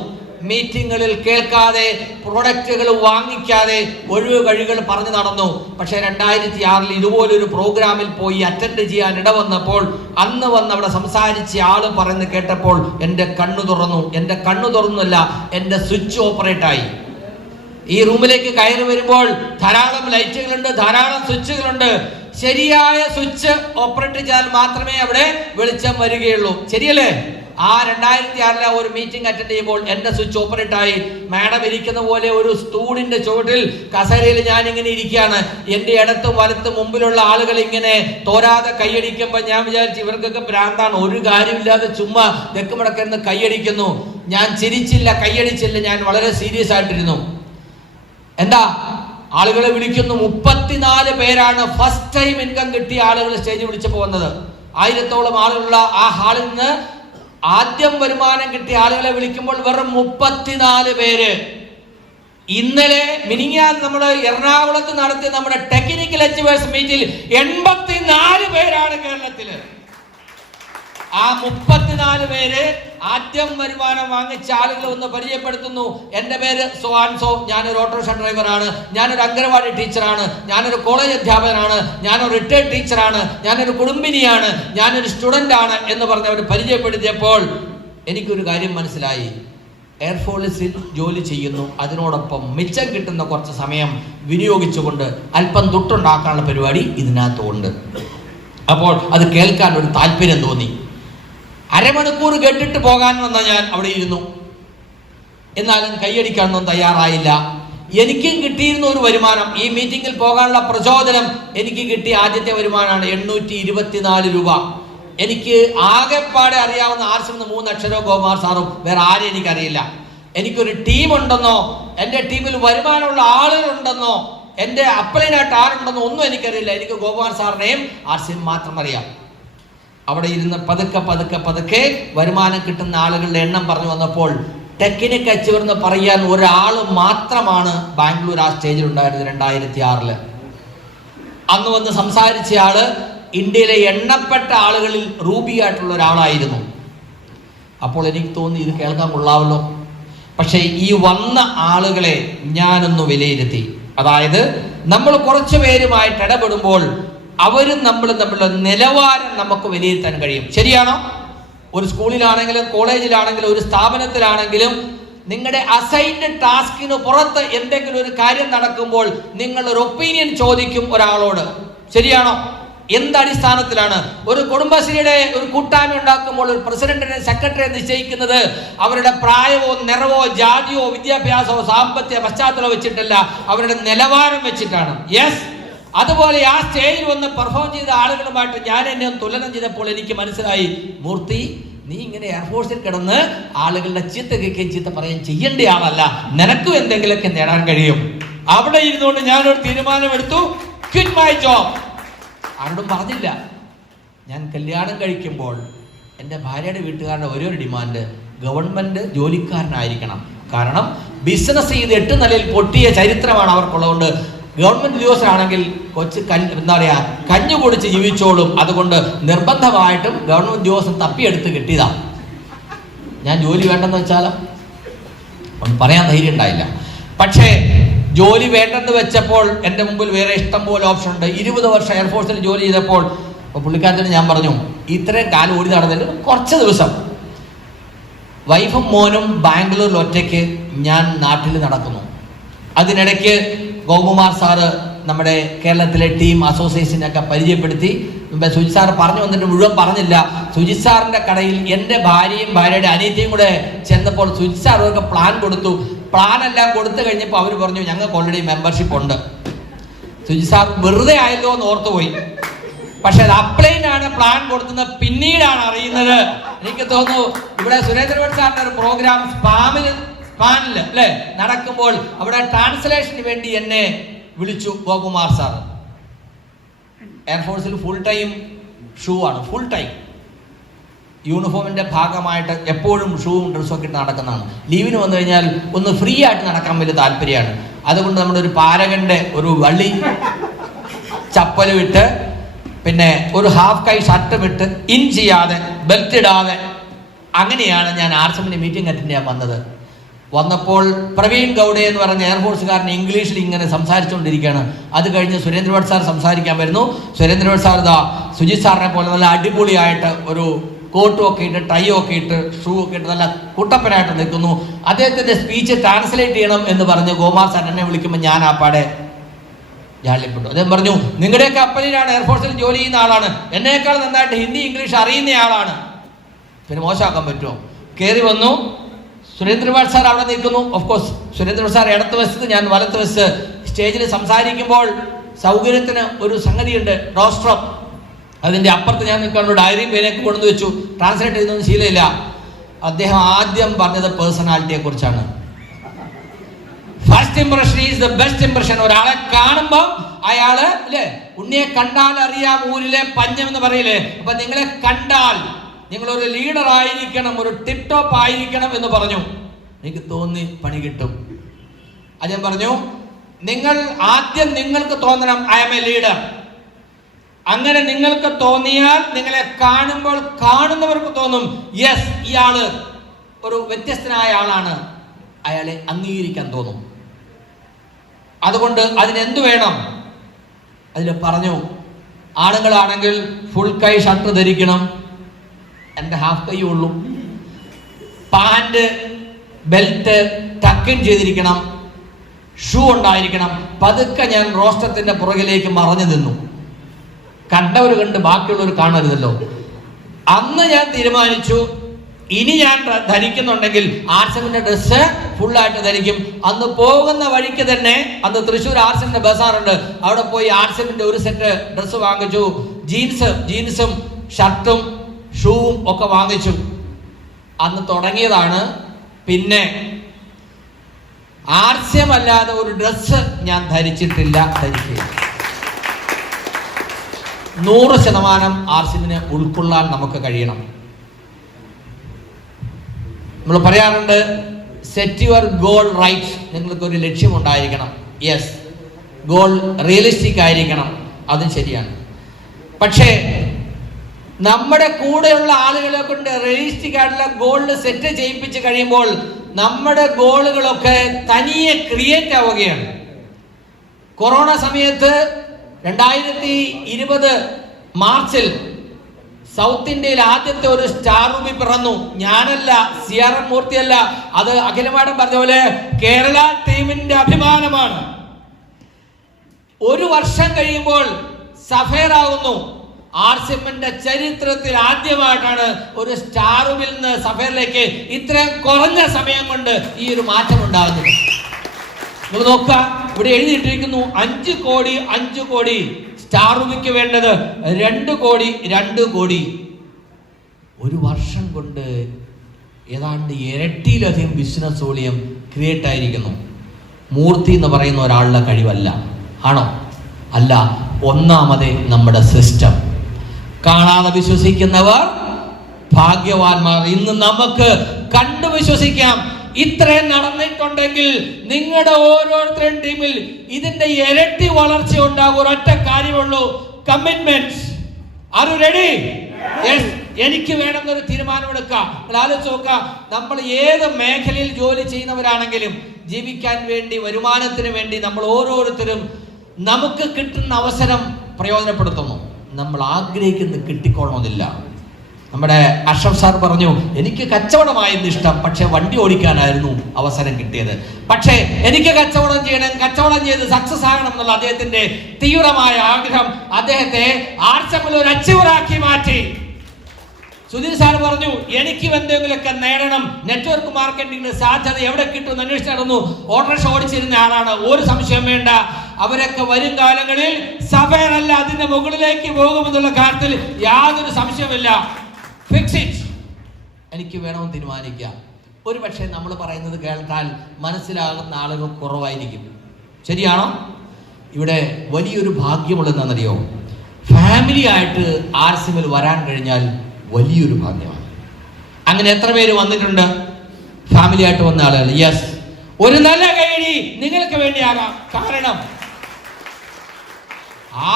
മീറ്റിങ്ങുകളിൽ കേൾക്കാതെ, പ്രൊഡക്റ്റുകൾ വാങ്ങിക്കാതെ, ഒഴിവ് കഴികൾ പറഞ്ഞു നടന്നു. പക്ഷെ 2006 ഇതുപോലൊരു പ്രോഗ്രാമിൽ പോയി അറ്റൻഡ് ചെയ്യാൻ ഇടവന്നപ്പോൾ, അന്ന് വന്ന് അവിടെ സംസാരിച്ച ആള് പറയുന്നത് കേട്ടപ്പോൾ എൻ്റെ കണ്ണു തുറന്നു. എൻ്റെ കണ്ണു തുറന്നല്ല, എൻ്റെ സ്വിച്ച് ഓപ്പറേറ്റായി. ഈ റൂമിലേക്ക് കയറി വരുമ്പോൾ ധാരാളം ലൈറ്റുകളുണ്ട്, ധാരാളം സ്വിച്ചുകളുണ്ട്. ശരിയായ സ്വിച്ച് ഓപ്പറേറ്റ് ചെയ്താൽ മാത്രമേ അവിടെ വെളിച്ചം വരികയുള്ളൂ. ശരിയല്ലേ? ആ 2006 ഒരു മീറ്റിംഗ് അറ്റൻഡ് ചെയ്യുമ്പോൾ എൻ്റെ സ്വിച്ച് ഓപ്പറേറ്റ് ആയി. മാഡം ഇരിക്കുന്ന പോലെ ഒരു സ്റ്റൂളിന്റെ ചുവട്ടിൽ കസേരയിൽ ഞാൻ ഇങ്ങനെ ഇരിക്കുകയാണ്. എൻ്റെ ഇടത്തും വലത്തും മുമ്പിലുള്ള ആളുകൾ ഇങ്ങനെ തോരാതെ കൈയടിക്കുമ്പോൾ ഞാൻ വിചാരിച്ചു ഇവർക്കൊക്കെ ഭ്രാന്താണ്, ഒരു കാര്യമില്ലാതെ ചുമ്മാ തെക്കുമുടക്കിരുന്ന് കൈയടിക്കുന്നു. ഞാൻ ചിരിച്ചില്ല, കൈയടിച്ചില്ല, ഞാൻ വളരെ സീരിയസ് ആയിട്ടിരുന്നു. എന്താ ആളുകളെ വിളിക്കുന്നു. 34 പേരാണ് ഫസ്റ്റ് ടൈം ഇൻകം കിട്ടിയ ആളുകൾ സ്റ്റേജിൽ വിളിച്ചപ്പോൾ വന്നത്. 1000-ഓളം ആളുകളുള്ള ആ ഹാളിൽ നിന്ന് ആദ്യം വരുമാനം കിട്ടിയ ആളുകളെ വിളിക്കുമ്പോൾ വെറും 34 പേര്. ഇന്നലെ മിനിങ്ങാൻ നമ്മൾ എറണാകുളത്ത് നടത്തിയ നമ്മുടെ ടെക്നിക്കൽ അച്ചീവേഴ്സ് മീറ്റിൽ 84 പേരാണ് കേരളത്തില്. ആ 34 പേര് ആദ്യം വരുമാനം വാങ്ങിച്ച ആളുകൾ ഒന്ന് പരിചയപ്പെടുത്തുന്നു. എൻ്റെ പേര് സോ ആൻഡ് സോ, ഞാനൊരു ഓട്ടോറിക്ഷ ഡ്രൈവറാണ്, ഞാനൊരു അംഗനവാടി ടീച്ചറാണ്, ഞാനൊരു കോളേജ് അധ്യാപകനാണ്, ഞാനൊരു റിട്ടയർഡ് ടീച്ചറാണ്, ഞാനൊരു കുടുംബിനിയാണ്, ഞാനൊരു സ്റ്റുഡൻ്റ് ആണ് എന്ന് പറഞ്ഞ് അവർ പരിചയപ്പെടുത്തിയപ്പോൾ എനിക്കൊരു കാര്യം മനസ്സിലായി. എയർഫോഴ്സിൽ ജോലി ചെയ്യുന്നു, അതിനോടൊപ്പം മിച്ചം കിട്ടുന്ന കുറച്ച് സമയം വിനിയോഗിച്ചുകൊണ്ട് അല്പം തൊട്ടുണ്ടാക്കാനുള്ള പരിപാടി ഇതിനകത്തുണ്ട്. അപ്പോൾ അത് കേൾക്കാൻ ഒരു താല്പര്യം തോന്നി. അരമണിക്കൂർ കേട്ടിട്ട് പോകാൻ വന്ന ഞാൻ അവിടെ ഇരുന്നു. എന്നാലും കൈയടിക്കാനൊന്നും തയ്യാറായില്ല. എനിക്കും കിട്ടിയിരുന്ന ഒരു വരുമാനം, ഈ മീറ്റിംഗിൽ പോകാനുള്ള പ്രചോദനം എനിക്ക് കിട്ടിയ ആദ്യത്തെ വരുമാനമാണ് 824 രൂപ. എനിക്ക് ആകെപ്പാടെ അറിയാവുന്ന ആർസിഎം 3 അക്ഷരവും ഗോകുമാർ സാറും, വേറെ ആരും എനിക്കറിയില്ല. എനിക്കൊരു ടീമുണ്ടെന്നോ, എൻ്റെ ടീമിൽ വരുമാനമുള്ള ആളുകളുണ്ടെന്നോ, എൻ്റെ അപ്ലൈനായിട്ട് ആരുണ്ടെന്നോ ഒന്നും എനിക്കറിയില്ല. എനിക്ക് ഗോകുമാർ സാറിനെയും ആർസിഎം മാത്രം അറിയാം. അവിടെ ഇരുന്ന് പതുക്കെ വരുമാനം കിട്ടുന്ന ആളുകളുടെ എണ്ണം പറഞ്ഞു വന്നപ്പോൾ ടെക്നിക്കൽ അച്ചീവർ എന്ന് പറയാൻ ഒരാൾ മാത്രമാണ് ബാംഗ്ലൂർ ആ സ്റ്റേജിൽ ഉണ്ടായിരുന്നത് 2006. അന്ന് വന്ന് സംസാരിച്ച ആള് ഇന്ത്യയിലെ എണ്ണപ്പെട്ട ആളുകളിൽ റൂബി ആയിട്ടുള്ള ഒരാളായിരുന്നു. അപ്പോൾ എനിക്ക് തോന്നി ഇത് കേൾക്കാൻ കൊള്ളാമല്ലോ. പക്ഷേ ഈ വന്ന ആളുകളെ ഞാനൊന്ന് വിലയിരുത്തി. അതായത് നമ്മൾ കുറച്ചു പേരുമായിട്ട് ഇടപെടുമ്പോൾ അവരും നമ്മളും തമ്മിലുള്ള നിലവാരം നമുക്ക് വിലയിരുത്താൻ കഴിയും. ശരിയാണോ? ഒരു സ്കൂളിലാണെങ്കിലും കോളേജിലാണെങ്കിലും ഒരു സ്ഥാപനത്തിലാണെങ്കിലും നിങ്ങളുടെ അസൈൻഡ് ടാസ്കിന് പുറത്ത് എന്തെങ്കിലും ഒരു കാര്യം നടക്കുമ്പോൾ നിങ്ങൾ ഒരു ഒപ്പീനിയൻ ചോദിക്കും ഒരാളോട്. ശരിയാണോ? എന്തടിസ്ഥാനത്തിലാണ്? ഒരു കുടുംബശ്രീയുടെ ഒരു കൂട്ടായ്മ ഉണ്ടാക്കുമ്പോൾ ഒരു പ്രസിഡന്റിനെ സെക്രട്ടറിയെ നിശ്ചയിക്കുന്നത് അവരുടെ പ്രായമോ നിറവോ ജാതിയോ വിദ്യാഭ്യാസമോ സാമ്പത്തിക പശ്ചാത്തലമോ വെച്ചിട്ടല്ല, അവരുടെ നിലവാരം വെച്ചിട്ടാണ്. യെസ്, അതുപോലെ ആ സ്റ്റേജിൽ വന്ന് പെർഫോം ചെയ്ത ആളുകളുമായിട്ട് ഞാൻ എന്നെ തുലനം ചെയ്തപ്പോൾ എനിക്ക് മനസ്സിലായി, മൂർത്തി നീ ഇങ്ങനെ എയർഫോഴ്സിൽ കിടന്ന് ആളുകളുടെ ചീത്ത കേൾക്കുകയും ചീത്ത പറയുകയും ചെയ്യേണ്ട ആളല്ല, നിനക്കും എന്തെങ്കിലുമൊക്കെ നേടാൻ കഴിയും. അവിടെ ഇരുന്നുകൊണ്ട് ഞാനൊരു തീരുമാനമെടുത്തു, ക്വിറ്റ് മൈ ജോബ്. ആരോടും പറഞ്ഞില്ല. ഞാൻ കല്യാണം കഴിക്കുമ്പോൾ എൻ്റെ ഭാര്യയുടെ വീട്ടുകാരുടെ ഒരു ഡിമാൻഡ് ഗവൺമെന്റ് ജോലിക്കാരനായിരിക്കണം. കാരണം ബിസിനസ് ചെയ്ത് 8 നിലയിൽ പൊട്ടിയ ചരിത്രമാണ് അവർക്കുള്ളതുകൊണ്ട് ഗവൺമെന്റ് ഉദ്യോഗസ്ഥരാണെങ്കിൽ എന്താ പറയാ കഞ്ഞു കുടിച്ച് ജീവിച്ചോളും. അതുകൊണ്ട് നിർബന്ധമായിട്ടും ഗവൺമെന്റ് ഉദ്യോഗസ്ഥൻ തപ്പിയെടുത്ത് കിട്ടിയതാ. ഞാൻ ജോലി വേണ്ടെന്ന് വെച്ചാലോ ഒന്നും പറയാൻ ധൈര്യം ഉണ്ടായില്ല. പക്ഷേ ജോലി വേണ്ടെന്ന് വെച്ചപ്പോൾ എൻ്റെ മുമ്പിൽ വേറെ ഇഷ്ടം പോലെ ഓപ്ഷൻ ഉണ്ട്. 20 വർഷം എയർഫോഴ്സിൽ ജോലി ചെയ്തപ്പോൾ പുള്ളിക്കാരത്തിന് ഞാൻ പറഞ്ഞു, ഇത്രയും കാലം ഓടി നടന്നിട്ട് കുറച്ച് ദിവസം വൈഫും മോനും ബാംഗ്ലൂരിൽ ഒറ്റയ്ക്ക്, ഞാൻ നാട്ടിൽ നടക്കുന്നു. അതിനിടയ്ക്ക് ഗോകുമാർ സാറ് നമ്മുടെ കേരളത്തിലെ ടീം അസോസിയേഷനൊക്കെ പരിചയപ്പെടുത്തി. സുജിത് സാർ പറഞ്ഞു വന്നിട്ട് മുഴുവൻ പറഞ്ഞില്ല. സുജിത് സാറിന്റെ കടയിൽ എൻ്റെ ഭാര്യയും ഭാര്യയുടെ അനിയത്തിയും കൂടെ ചെന്നപ്പോൾ സുജിത് സാർ അവർക്ക് പ്ലാൻ കൊടുത്തു. പ്ലാൻ എല്ലാം കൊടുത്തു കഴിഞ്ഞപ്പോൾ അവർ പറഞ്ഞു, ഞങ്ങൾക്ക് ഓൾറെഡി മെമ്പർഷിപ്പ് ഉണ്ട്. സുജിത് സാർ വെറുതെ ആയല്ലോ എന്ന് ഓർത്തുപോയി. പക്ഷെ അത് അപ്ലൈനാണ് പ്ലാൻ കൊടുക്കുന്നത് പിന്നീടാണ് അറിയുന്നത്. എനിക്ക് തോന്നുന്നു ഇവിടെ സുരേന്ദ്രൻ സാറിന്റെ ഒരു പ്രോഗ്രാം സ്പാനില് അല്ലെ നടക്കുമ്പോൾ അവിടെ ട്രാൻസ്ലേഷന് വേണ്ടി എന്നെ വിളിച്ചു ഗോകുമാർ സാർ. എയർഫോഴ്സിൽ ഫുൾ ടൈം ഷൂ ആണ്, ഫുൾ ടൈം യൂണിഫോമിൻ്റെ ഭാഗമായിട്ട് എപ്പോഴും ഷൂവും ഡ്രസ്സും ഒക്കെ ഇട്ട് നടക്കുന്നതാണ്. ലീവിന് വന്നു കഴിഞ്ഞാൽ ഒന്ന് ഫ്രീ ആയിട്ട് നടക്കാൻ വലിയ താല്പര്യമാണ്. അതുകൊണ്ട് നമ്മുടെ ഒരു പാരകൻ്റെ ഒരു വള്ളി ചപ്പലും ഇട്ട്, പിന്നെ ഒരു ഹാഫ് കൈ ഷർട്ടും ഇട്ട്, ഇൻ ചെയ്യാതെ ബെൽറ്റ് ഇടാതെ, അങ്ങനെയാണ് ഞാൻ RSMന്റെ മീറ്റിംഗ് അറ്റൻഡ് ചെയ്യാൻ വന്നത്. വന്നപ്പോൾ പ്രവീൺ ഗൗഡെ എന്ന് പറഞ്ഞ എയർഫോഴ്സുകാരൻ ഇംഗ്ലീഷിൽ ഇങ്ങനെ സംസാരിച്ചുകൊണ്ടിരിക്കുകയാണ്. അത് കഴിഞ്ഞ് സുരേന്ദ്രഭട്ട് സാർ സംസാരിക്കാൻ വരുന്നു. സുരേന്ദ്രഭട്ട് സാർ ഇതാ സുജിത് സാറിനെ പോലെ നല്ല അടിപൊളിയായിട്ട് ഒരു കോട്ടും ഒക്കെ ഇട്ട്, ടൈ ഒക്കെ ഇട്ട്, ഷൂ ഒക്കെ ഇട്ട് നല്ല കുട്ടപ്പനായിട്ട് നിൽക്കുന്നു. അദ്ദേഹത്തിന്റെ സ്പീച്ച് ട്രാൻസ്ലേറ്റ് ചെയ്യണം എന്ന് പറഞ്ഞ് ഗോമാർ സാർ എന്നെ വിളിക്കുമ്പോൾ ഞാൻ ആപ്പാടെ ജാള്യപ്പെട്ടു. അദ്ദേഹം പറഞ്ഞു, നിങ്ങളുടെയൊക്കെ കപ്പലിലാണ്, എയർഫോഴ്സിൽ ജോലി ചെയ്യുന്ന ആളാണ്, എന്നേക്കാൾ നന്നായിട്ട് ഹിന്ദി ഇംഗ്ലീഷ് അറിയുന്ന ആളാണ്, പിന്നെ മോശമാക്കാൻ പറ്റുമോ? കയറി വന്നു. സുരേന്ദ്രഭട്ട് സാർ അവിടെ നിൽക്കുന്നു. ഓഫ്കോഴ്സ് സുരേന്ദ്രഭട്ട് സാർ ഇടത്ത് വശത്ത്, ഞാൻ വലത്ത് വശത്ത്. സ്റ്റേജിൽ സംസാരിക്കുമ്പോൾ സൗകര്യത്തിന് ഒരു സംഗതിയുണ്ട്, റോസ്ട്രം. അതിൻ്റെ അപ്പുറത്ത് ഞാൻ നിൽക്കാനുള്ള ഡയറിയും പേനൊക്കെ കൊണ്ടു വെച്ചു. ട്രാൻസ്ലേറ്റ് ചെയ്യുന്നൊന്നും ശീലമില്ല. അദ്ദേഹം ആദ്യം പറഞ്ഞത് പേഴ്സണാലിറ്റിയെ കുറിച്ചാണ്. First impression is the best impression. ഒരാളെ കാണുമ്പോൾ അയാള് അല്ലേ, ഉണ്ണിയെ കണ്ടാൽ അറിയാം ഊരിലെ പഞ്ഞം എന്ന് പറയില്ലേ. അപ്പൊ നിങ്ങളെ കണ്ടാൽ നിങ്ങളൊരു ലീഡർ ആയിരിക്കണം, ഒരു ടിപ് ടോപ്പ് ആയിരിക്കണം എന്ന് പറഞ്ഞു. എനിക്ക് തോന്നി പണി കിട്ടും. അദ്ദേഹം പറഞ്ഞു, നിങ്ങൾ ആദ്യം നിങ്ങൾക്ക് തോന്നണം ഐ ആം എ ലീഡർ. അങ്ങനെ നിങ്ങൾക്ക് തോന്നിയാൽ നിങ്ങളെ കാണുമ്പോൾ കാണുന്നവർക്ക് തോന്നും യെസ്, ഇയാള് ഒരു വ്യത്യസ്തനായ ആളാണ്, അയാളെ അംഗീകരിക്കാൻ തോന്നും. അതുകൊണ്ട് അതിനെന്തു വേണം? അതിൽ പറഞ്ഞു, ആണുങ്ങളാണെങ്കിൽ ഫുൾ കൈ ഷർട്ട് ധരിക്കണം, എൻ്റെ ഹാഫ് കൈ ഉള്ളൂ. പാൻറ് ബെൽറ്റ് ടക്കിൻ ചെയ്തിരിക്കണം, ഷൂ ഉണ്ടായിരിക്കണം. പതുക്കെ ഞാൻ റോസ്റ്റത്തിന്റെ പുറകിലേക്ക് മറഞ്ഞു നിന്നു. കണ്ടവർ കണ്ട് ബാക്കിയുള്ളവർ കാണരുതല്ലോ. അന്ന് ഞാൻ തീരുമാനിച്ചു, ഇനി ഞാൻ ധരിക്കുന്നുണ്ടെങ്കിൽ RSMന്റെ ഡ്രസ്സ് ഫുള്ളായിട്ട് ധരിക്കും. അന്ന് പോകുന്ന വഴിക്ക് തന്നെ, അന്ന് തൃശ്ശൂർ RSMന്റെ ബസാറുണ്ട്, അവിടെ പോയി RSMന്റെ ഒരു സെറ്റ് ഡ്രസ്സ് വാങ്ങിച്ചു. ജീൻസും ഷർട്ടും ഷൂവും ഒക്കെ വാങ്ങിച്ചു. അന്ന് തുടങ്ങിയതാണ്. പിന്നെ RSM അല്ലാതെ ഒരു ഡ്രസ്സ് ഞാൻ ധരിച്ചിട്ടില്ല, ധരിക്കുക. 100% RSMനെ ഉൾക്കൊള്ളാൻ നമുക്ക് കഴിയണം. നമ്മൾ പറയാറുണ്ട്, സെറ്റ് യുവർ ഗോൾ റൈറ്റ്. നിങ്ങൾക്ക് ഒരു ലക്ഷ്യം ഉണ്ടായിരിക്കണം. യെസ്, ഗോൾ റിയലിസ്റ്റിക് ആയിരിക്കണം, അതും ശരിയാണ്. പക്ഷേ നമ്മുടെ കൂടെയുള്ള ആളുകളെ കൊണ്ട് റിയലിസ്റ്റിക് ആയിട്ടുള്ള ഗോളിൽ സെറ്റ് ചെയ്യിപ്പിച്ച് കഴിയുമ്പോൾ നമ്മുടെ ഗോളുകളൊക്കെ തനിയെ ക്രിയേറ്റ് ആവുകയാണ്. കൊറോണ സമയത്ത് 2020 മാർച്ചിൽ സൗത്ത് ഇന്ത്യയിൽ ആദ്യത്തെ ഒരു സ്റ്റാർ റൂബി പിറന്നു. ഞാനല്ല, CRM മൂർത്തിയല്ല, അത് അഖിലമാടം പറഞ്ഞ പോലെ കേരള ടീമിന്റെ അഭിമാനമാണ്. ഒരു വർഷം കഴിയുമ്പോൾ സഫയർ ആകുന്നു. RSMന്റെ ചരിത്രത്തിൽ ആദ്യമായിട്ടാണ് ഒരു സ്റ്റാർ റൂബിൽ നിന്ന് സഫയറിലേക്ക് ഇത്രയും കുറഞ്ഞ സമയം കൊണ്ട് ഈ ഒരു മാറ്റം ഉണ്ടാകുന്നത്. നിങ്ങൾ നോക്കുക, ഇവിടെ എഴുതിയിട്ടിരിക്കുന്നു 5 കോടി. സ്റ്റാർ റൂബിക്ക് വേണ്ടത് 2 കോടി. ഒരു വർഷം കൊണ്ട് ഏതാണ്ട് ഇരട്ടിയിലധികം ബിസിനസ് വോളിയം ക്രിയേറ്റ് ആയിരിക്കുന്നു. മൂർത്തി എന്ന് പറയുന്ന ഒരാളുടെ കഴിവല്ല, ആണോ? അല്ല. ഒന്നാമതേ നമ്മുടെ സിസ്റ്റം. കാണാതെ വിശ്വസിക്കുന്നവർ ഭാഗ്യവാന്മാർ. ഇന്ന് നമുക്ക് കണ്ടു വിശ്വസിക്കാം. ഇത്രയും നടന്നിട്ടുണ്ടെങ്കിൽ നിങ്ങളുടെ ഓരോരുത്തരും ടീമിൽ ഇതിന്റെ ഇരട്ടി വളർച്ച ഉണ്ടാകും. ഒരൊറ്റ കാര്യമുള്ളൂ, commitment. Are you ready? Yes. എനിക്ക് വേണമെന്നൊരു തീരുമാനമെടുക്കുക. നിങ്ങൾ ആലോചിച്ച് നോക്കുക, നമ്മൾ ഏത് മേഖലയിൽ ജോലി ചെയ്യുന്നവരാണെങ്കിലും ജീവിക്കാൻ വേണ്ടി, വരുമാനത്തിന് വേണ്ടി നമ്മൾ ഓരോരുത്തരും നമുക്ക് കിട്ടുന്ന അവസരം പ്രയോജനപ്പെടുത്തുന്നു. നമ്മൾ ആഗ്രഹിക്കുന്നത് കിട്ടിക്കൊള്ളണമെന്നില്ല. നമ്മുടെ അഷ്റഫ് സാർ പറഞ്ഞു, എനിക്ക് കച്ചവടമായിരുന്നു ഇഷ്ടം, പക്ഷെ വണ്ടി ഓടിക്കാനായിരുന്നു അവസരം കിട്ടിയത്. പക്ഷേ എനിക്ക് കച്ചവടം ചെയ്ത് സക്സസ് ആകണം എന്നുള്ള അദ്ദേഹത്തിന്റെ തീവ്രമായ ആഗ്രഹം അദ്ദേഹത്തെ RSMൽ ഒരു അച്ചീവറാക്കി മാറ്റി. സുധീർ സാർ പറഞ്ഞു, എനിക്കും എന്തെങ്കിലുമൊക്കെ നേടണം, നെറ്റ്വർക്ക് മാർക്കറ്റിംഗിന് സാധ്യത എവിടെ കിട്ടും അന്വേഷിച്ച് നടന്നു. ഓട്ടോറിക്ഷ ഓടിച്ചിരുന്ന ആളാണ്, ഒരു സംശയം വേണ്ട. അവരൊക്കെ വരും കാലങ്ങളിൽ സഫയർ അല്ല, അതിന്റെ മുകളിലേക്ക് പോകുമെന്നുള്ള കാര്യത്തിൽ യാതൊരു സംശയമില്ല. Fix it. എനിക്ക് വേണമെന്ന് തീരുമാനിക്കാം. ഒരു പക്ഷേ നമ്മൾ പറയുന്നത് കേട്ടാൽ മനസ്സിലാകുന്ന ആളുകൾ കുറവായിരിക്കും. ശരിയാണോ? ഇവിടെ വലിയൊരു ഭാഗ്യമുള്ളതെന്നറിയോ? ഫാമിലി ഫാമിലി ആയിട്ട് RCMൽ വരാൻ കഴിഞ്ഞാൽ വലിയൊരു ഭാഗ്യമാണ്. അങ്ങനെ എത്ര പേര് വന്നിട്ടുണ്ട് ഫാമിലി ആയിട്ട് വന്ന ആളുകൾ? യെസ്, ഒരു നല്ല കൈയടി നിങ്ങൾക്ക് വേണ്ടിയാകാം. കാരണം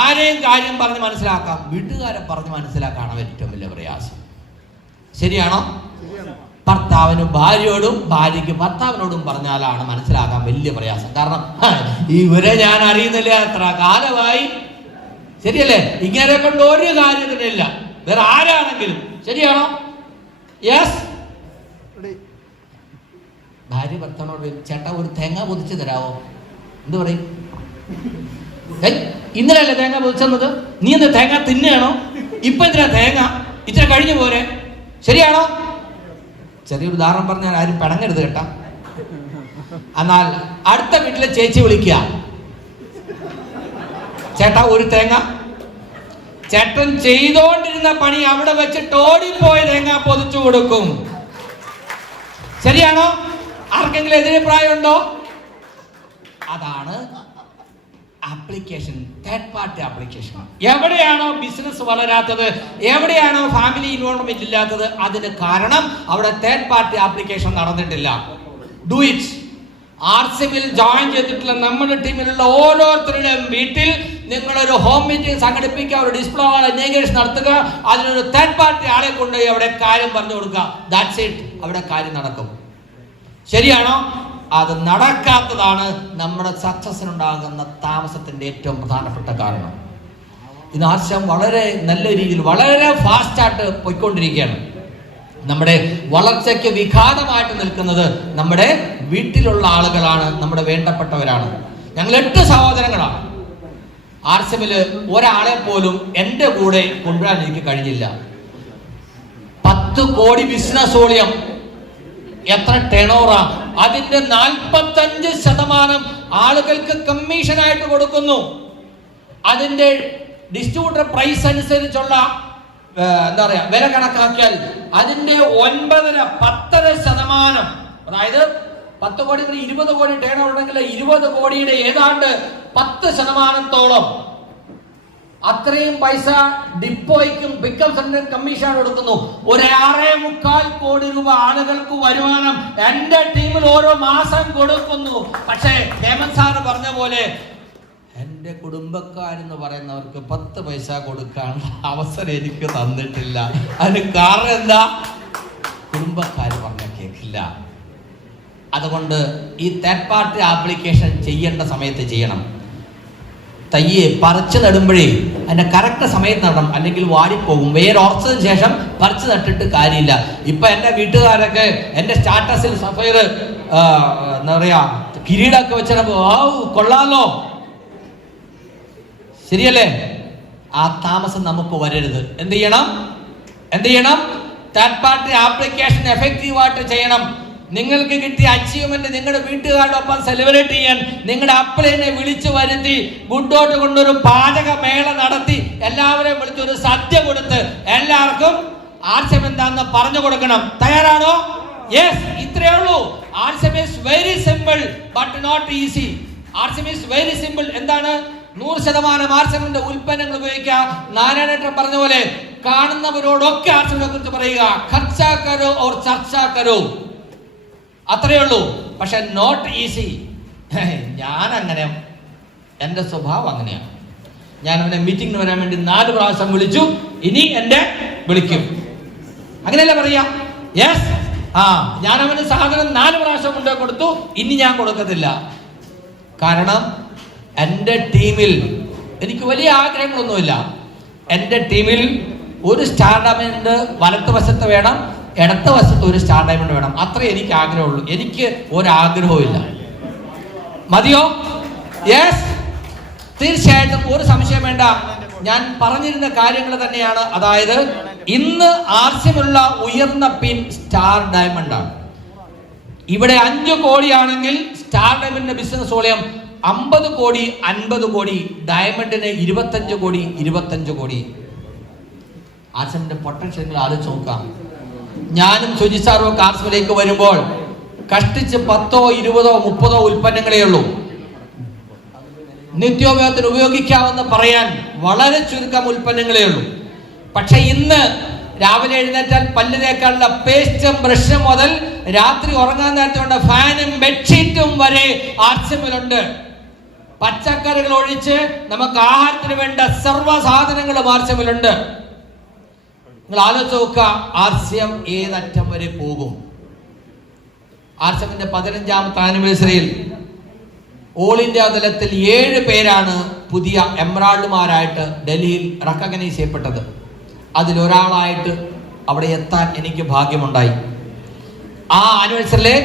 ആരെയും കാര്യം പറഞ്ഞ് മനസ്സിലാക്കാം, വീട്ടുകാരെ പറഞ്ഞ് മനസ്സിലാക്കാണ് ഏറ്റവും വലിയ പ്രയാസം. ശരിയാണോ? ഭർത്താവിനും ഭാര്യയോടും ഭാര്യയ്ക്ക് ഭർത്താവിനോടും പറഞ്ഞാലാണ് മനസ്സിലാക്കാൻ വലിയ പ്രയാസം. കാരണം ഇവരെ ഞാൻ അറിയുന്നില്ല, എത്ര കാലമായി. ശരിയല്ലേ? ഇങ്ങനെ കൊണ്ട് ഒരു കാര്യത്തിനില്ല, വേറെ ആരാണെങ്കിലും. ശരിയാണോ? യെസ്. ഭാര്യ ഭർത്താവിനോട് ചേട്ടാ ഒരു തേങ്ങ പൊതിച്ച് തരാവോ? എന്ത് പറയും? ഇന്നലെയല്ലേ തേങ്ങ പൊതിച്ചെന്നത്, നീ എന്താ തേങ്ങ തിന്നുകയാണോ? ഇപ്പൊ എന്തിനാ തേങ്ങ? ഇത്ര കഴിഞ്ഞു പോരെ. ശരിയാണോ? ചെറിയൊരു ഉദാഹരണം പറഞ്ഞാൽ ആരും പിണങ്ങരുത് കേട്ടാ. എന്നാൽ അടുത്ത വീട്ടിലെ ചേച്ചി വിളിക്കുക, ചേട്ടാ ഒരു തേങ്ങ. ചേട്ടൻ ചെയ്തോണ്ടിരുന്ന പണി അവിടെ വെച്ചിട്ട് ഓടിപ്പോയ തേങ്ങ പൊതിച്ചു കൊടുക്കും. ശരിയാണോ? ആർക്കെങ്കിലും എതിരഭിപ്രായം ഉണ്ടോ? അതാണ് ആപ്ലിക്കേഷൻ, തേർഡ് പാർട്ടി ആപ്ലിക്കേഷൻ. എവിടെയാണോ ബിസിനസ് വളരാത്തത്, എവിടെയാണോ ഫാമിലി ഇൻവോൾവ്മെന്റ് ഇല്ലാത്തത്, അതിന് കാരണം അവിടെ തേർഡ് പാർട്ടി ആപ്ലിക്കേഷൻ നടന്നിട്ടില്ല. Do it. RCMൽ ജോയിൻ ചെയ്തിട്ടുള്ള നമ്മുടെ ടീമിലുള്ള ഓരോരുത്തരുടെയും വീട്ടിൽ നിങ്ങളൊരു ഹോം മീറ്റിംഗ് സംഘടിപ്പിക്കുക, ഒരു ഡിസ്പ്ലേ ഇനോഗ്രേഷൻ നടത്തുക, അതിനൊരു തേർഡ് പാർട്ടി ആളെ കൊണ്ടുപോയി അവിടെ കാര്യം പറഞ്ഞു കൊടുക്കുക. That's it. അവിടെ കാര്യം നടക്കും. ശരിയാണോ? അത് നടക്കാത്തതാണ് നമ്മുടെ സക്സസിനുണ്ടാകുന്ന താമസത്തിന്റെ ഏറ്റവും പ്രധാനപ്പെട്ട കാരണം. ഇന്ന് RCM വളരെ നല്ല രീതിയിൽ വളരെ ഫാസ്റ്റായിട്ട് പോയിക്കൊണ്ടിരിക്കുകയാണ്. നമ്മുടെ വളർച്ചയ്ക്ക് വിഘാതമായിട്ട് നിൽക്കുന്നത് നമ്മുടെ വീട്ടിലുള്ള ആളുകളാണ്, നമ്മുടെ വേണ്ടപ്പെട്ടവരാണ്. ഞങ്ങൾ 8 സഹോദരങ്ങളാണ്. RCMൽ ഒരാളെ പോലും എൻ്റെ കൂടെ കൊണ്ടുവരാൻ എനിക്ക് കഴിഞ്ഞില്ല. 10 കോടി ബിസിനസ് വോളിയം, എത്ര ടേണോവറാ? അതിന്റെ 45% ആളുകൾക്ക് കമ്മീഷനായിട്ട് കൊടുക്കുന്നു. അതിന്റെ ഡിസ്ട്രിബ്യൂട്ടർ പ്രൈസ് അനുസരിച്ചുള്ള എന്താ പറയാ വില കണക്കാക്കിയാൽ അതിന്റെ 9.5%, അതായത് 10 കോടി 20 കോടി ടേൺ ഓവർ ഉണ്ടെങ്കിൽ 20 കോടിയുടെ ഏതാണ്ട് 10%-ഓളം അത്രയും പൈസ ഡിപ്പോയ്ക്കും പിക്കപ്പ് സെന്ററിനും കമ്മീഷൻ കൊടുക്കുന്നു. ഒരു 6.25 കോടി രൂപ ആളുകൾക്ക് വരുമാനം എന്റെ ടീമിൽ ഓരോ മാസം കൊടുക്കുന്നു. പക്ഷേ ഹേമന്ത് സാർ പറഞ്ഞ പോലെ എന്റെ കുടുംബക്കാരെന്ന് പറയുന്നവർക്ക് 10 പൈസ കൊടുക്കാനുള്ള അവസരം എനിക്ക് തന്നിട്ടില്ല. അതിന് കാരണം എന്താ? കുടുംബക്കാർ പറഞ്ഞ കേൾക്കില്ല. അതുകൊണ്ട് ഈ തേർഡ് പാർട്ടി ആപ്ലിക്കേഷൻ ചെയ്യേണ്ട സമയത്ത് ചെയ്യണം. തയ്യെ പറിച്ചു നടുമ്പോഴേ അതിന്റെ കറക്റ്റ് സമയത്ത് നടണം, അല്ലെങ്കിൽ വാടിപ്പോകും. വേറെ ഓർച്ചതിന് ശേഷം പറിച്ചു നട്ടിട്ട് കാര്യമില്ല. ഇപ്പൊ എന്റെ വീട്ടുകാരൊക്കെ എന്റെ സ്റ്റാറ്റസിൽ സഫയർ എന്താ പറയാ കിരീടമൊക്കെ വെച്ചപ്പോ കൊള്ളാലോ. ശരിയല്ലേ? ആ താമസം നമുക്ക് വരരുത്. എന്ത് ചെയ്യണം? തേർഡ് പാർട്ടി ആപ്ലിക്കേഷൻ എഫക്റ്റീവായിട്ട് ചെയ്യണം. നിങ്ങൾക്ക് കിട്ടിയ അച്ചീവ്മെന്റ് നിങ്ങളുടെ വീട്ടുകാരോടൊപ്പം സെലിബ്രേറ്റ് ചെയ്യാൻ നിങ്ങളുടെ അപ്പനെ വിളിച്ചു വരുത്തി ഗുഡോട്ട് കൊണ്ടൊരു പാചക മേള നടത്തി എല്ലാവരെയും വിളിച്ചൊരു സദ്യ കൊടുത്ത് എല്ലാവർക്കും RCM എന്താന്ന് പറഞ്ഞു കൊടുക്കണം. തയ്യാറാണോ? യെസ്. ഇത്രയേ ഉള്ളൂ. RCM is very simple but not easy. RCM is very simple. എന്താണ്? 100% RCMന്റെ ഉൽപ്പന്നങ്ങൾ ഉപയോഗിക്കുക. നാരായണേട്ടൻ പറഞ്ഞ പോലെ കാണുന്നവരോടൊക്കെ RCMനെ കുറിച്ച് പറയുക. ഖർച്ചാ കരോ ഓർ ചർച്ചാ കരോ, അത്രയേ ഉള്ളൂ. പക്ഷെ നോട്ട് ഈസി. ഞാൻ അങ്ങനെ, എൻ്റെ സ്വഭാവം അങ്ങനെയാണ്. ഞാൻ അവനെ മീറ്റിംഗിന് വരാൻ വേണ്ടി 4 പ്രാവശ്യം വിളിച്ചു, ഇനി എന്നെ വിളിക്കും, അങ്ങനെയല്ലേ പറയാ? യെസ്. ഞാൻ അവന് സാധനം 4 പ്രാവശ്യം കൊണ്ടു കൊടുത്തു, ഇനി ഞാൻ കൊടുക്കത്തില്ല. കാരണം എൻ്റെ ടീമിൽ എനിക്ക് വലിയ ആഗ്രഹങ്ങളൊന്നുമില്ല. എൻ്റെ ടീമിൽ ഒരു സ്റ്റാർ ഡയമണ്ട് വലത്തുവശത്ത് വേണം, ഇടത്ത വശത്ത് ഒരു സ്റ്റാർ ഡയമണ്ട് വേണം. അത്രേ എനിക്ക് ആഗ്രഹമുള്ളൂ. എനിക്ക് ഒരാഗ്രഹവും ഇല്ല. മതിയോ? യെസ്. തീർച്ചയായിട്ടും ഒരു സംശയം വേണ്ട. ഞാൻ പറഞ്ഞിരുന്ന കാര്യങ്ങൾ തന്നെയാണ്. അതായത് ഇന്ന് RCMലുള്ള ഉയർന്ന പിൻ സ്റ്റാർ ഡയമണ്ട് ആണ്. ഇവിടെ 5 കോടിയാണെങ്കിൽ സ്റ്റാർ ഡയമണ്ടിന്റെ ബിസിനസ് വോളിയം 50 കോടി, 50 കോടി, ഡയമണ്ടിന് 25 കോടി, 25 കോടി. RCMന്റെ പൊട്ടൻഷ്യൽ ആലോചിച്ച് നോക്കാം. ഞാനും സുജിസാറും ഒക്കെ RCMലേക്ക് വരുമ്പോൾ കഷ്ടിച്ച് 10, 20, 30 ഉൽപ്പന്നങ്ങളേ ഉള്ളൂ. നിത്യോപയോഗത്തിന് ഉപയോഗിക്കാമെന്ന് പറയാൻ വളരെ ചുരുക്കം ഉൽപ്പന്നങ്ങളേ ഉള്ളൂ. പക്ഷെ ഇന്ന് രാവിലെ എഴുന്നേറ്റാൽ പല്ല് തേക്കാനുള്ള പേസ്റ്റും ബ്രഷും മുതൽ രാത്രി ഉറങ്ങാൻ നേരത്തെ ഫാനും ബെഡ്ഷീറ്റും വരെ ആർസിഎമ്മിലുണ്ട്. പച്ചക്കറികൾ ഒഴിച്ച് നമുക്ക് ആഹാരത്തിന് വേണ്ട സർവ്വ സാധനങ്ങളും ആർസിഎമ്മിലുണ്ട്. നിങ്ങൾ ആലോചിച്ച് നോക്കുക, ആർസിഎം ഏതറ്റം വരെ പോകും. ആർസിഎമ്മിന്റെ 15ാമത്തെ ആനിവേഴ്സറിയിൽ ഓൾ ഇന്ത്യ തലത്തിൽ 7 പേരാണ് പുതിയ എമറാൾഡുമാരായിട്ട് ഡൽഹിയിൽ റെക്കഗ്നൈസ് ചെയ്യപ്പെട്ടത്. അതിലൊരാളായിട്ട് അവിടെ എത്താൻ എനിക്ക് ഭാഗ്യമുണ്ടായി. ആ ആനിവേഴ്സറിയിലെ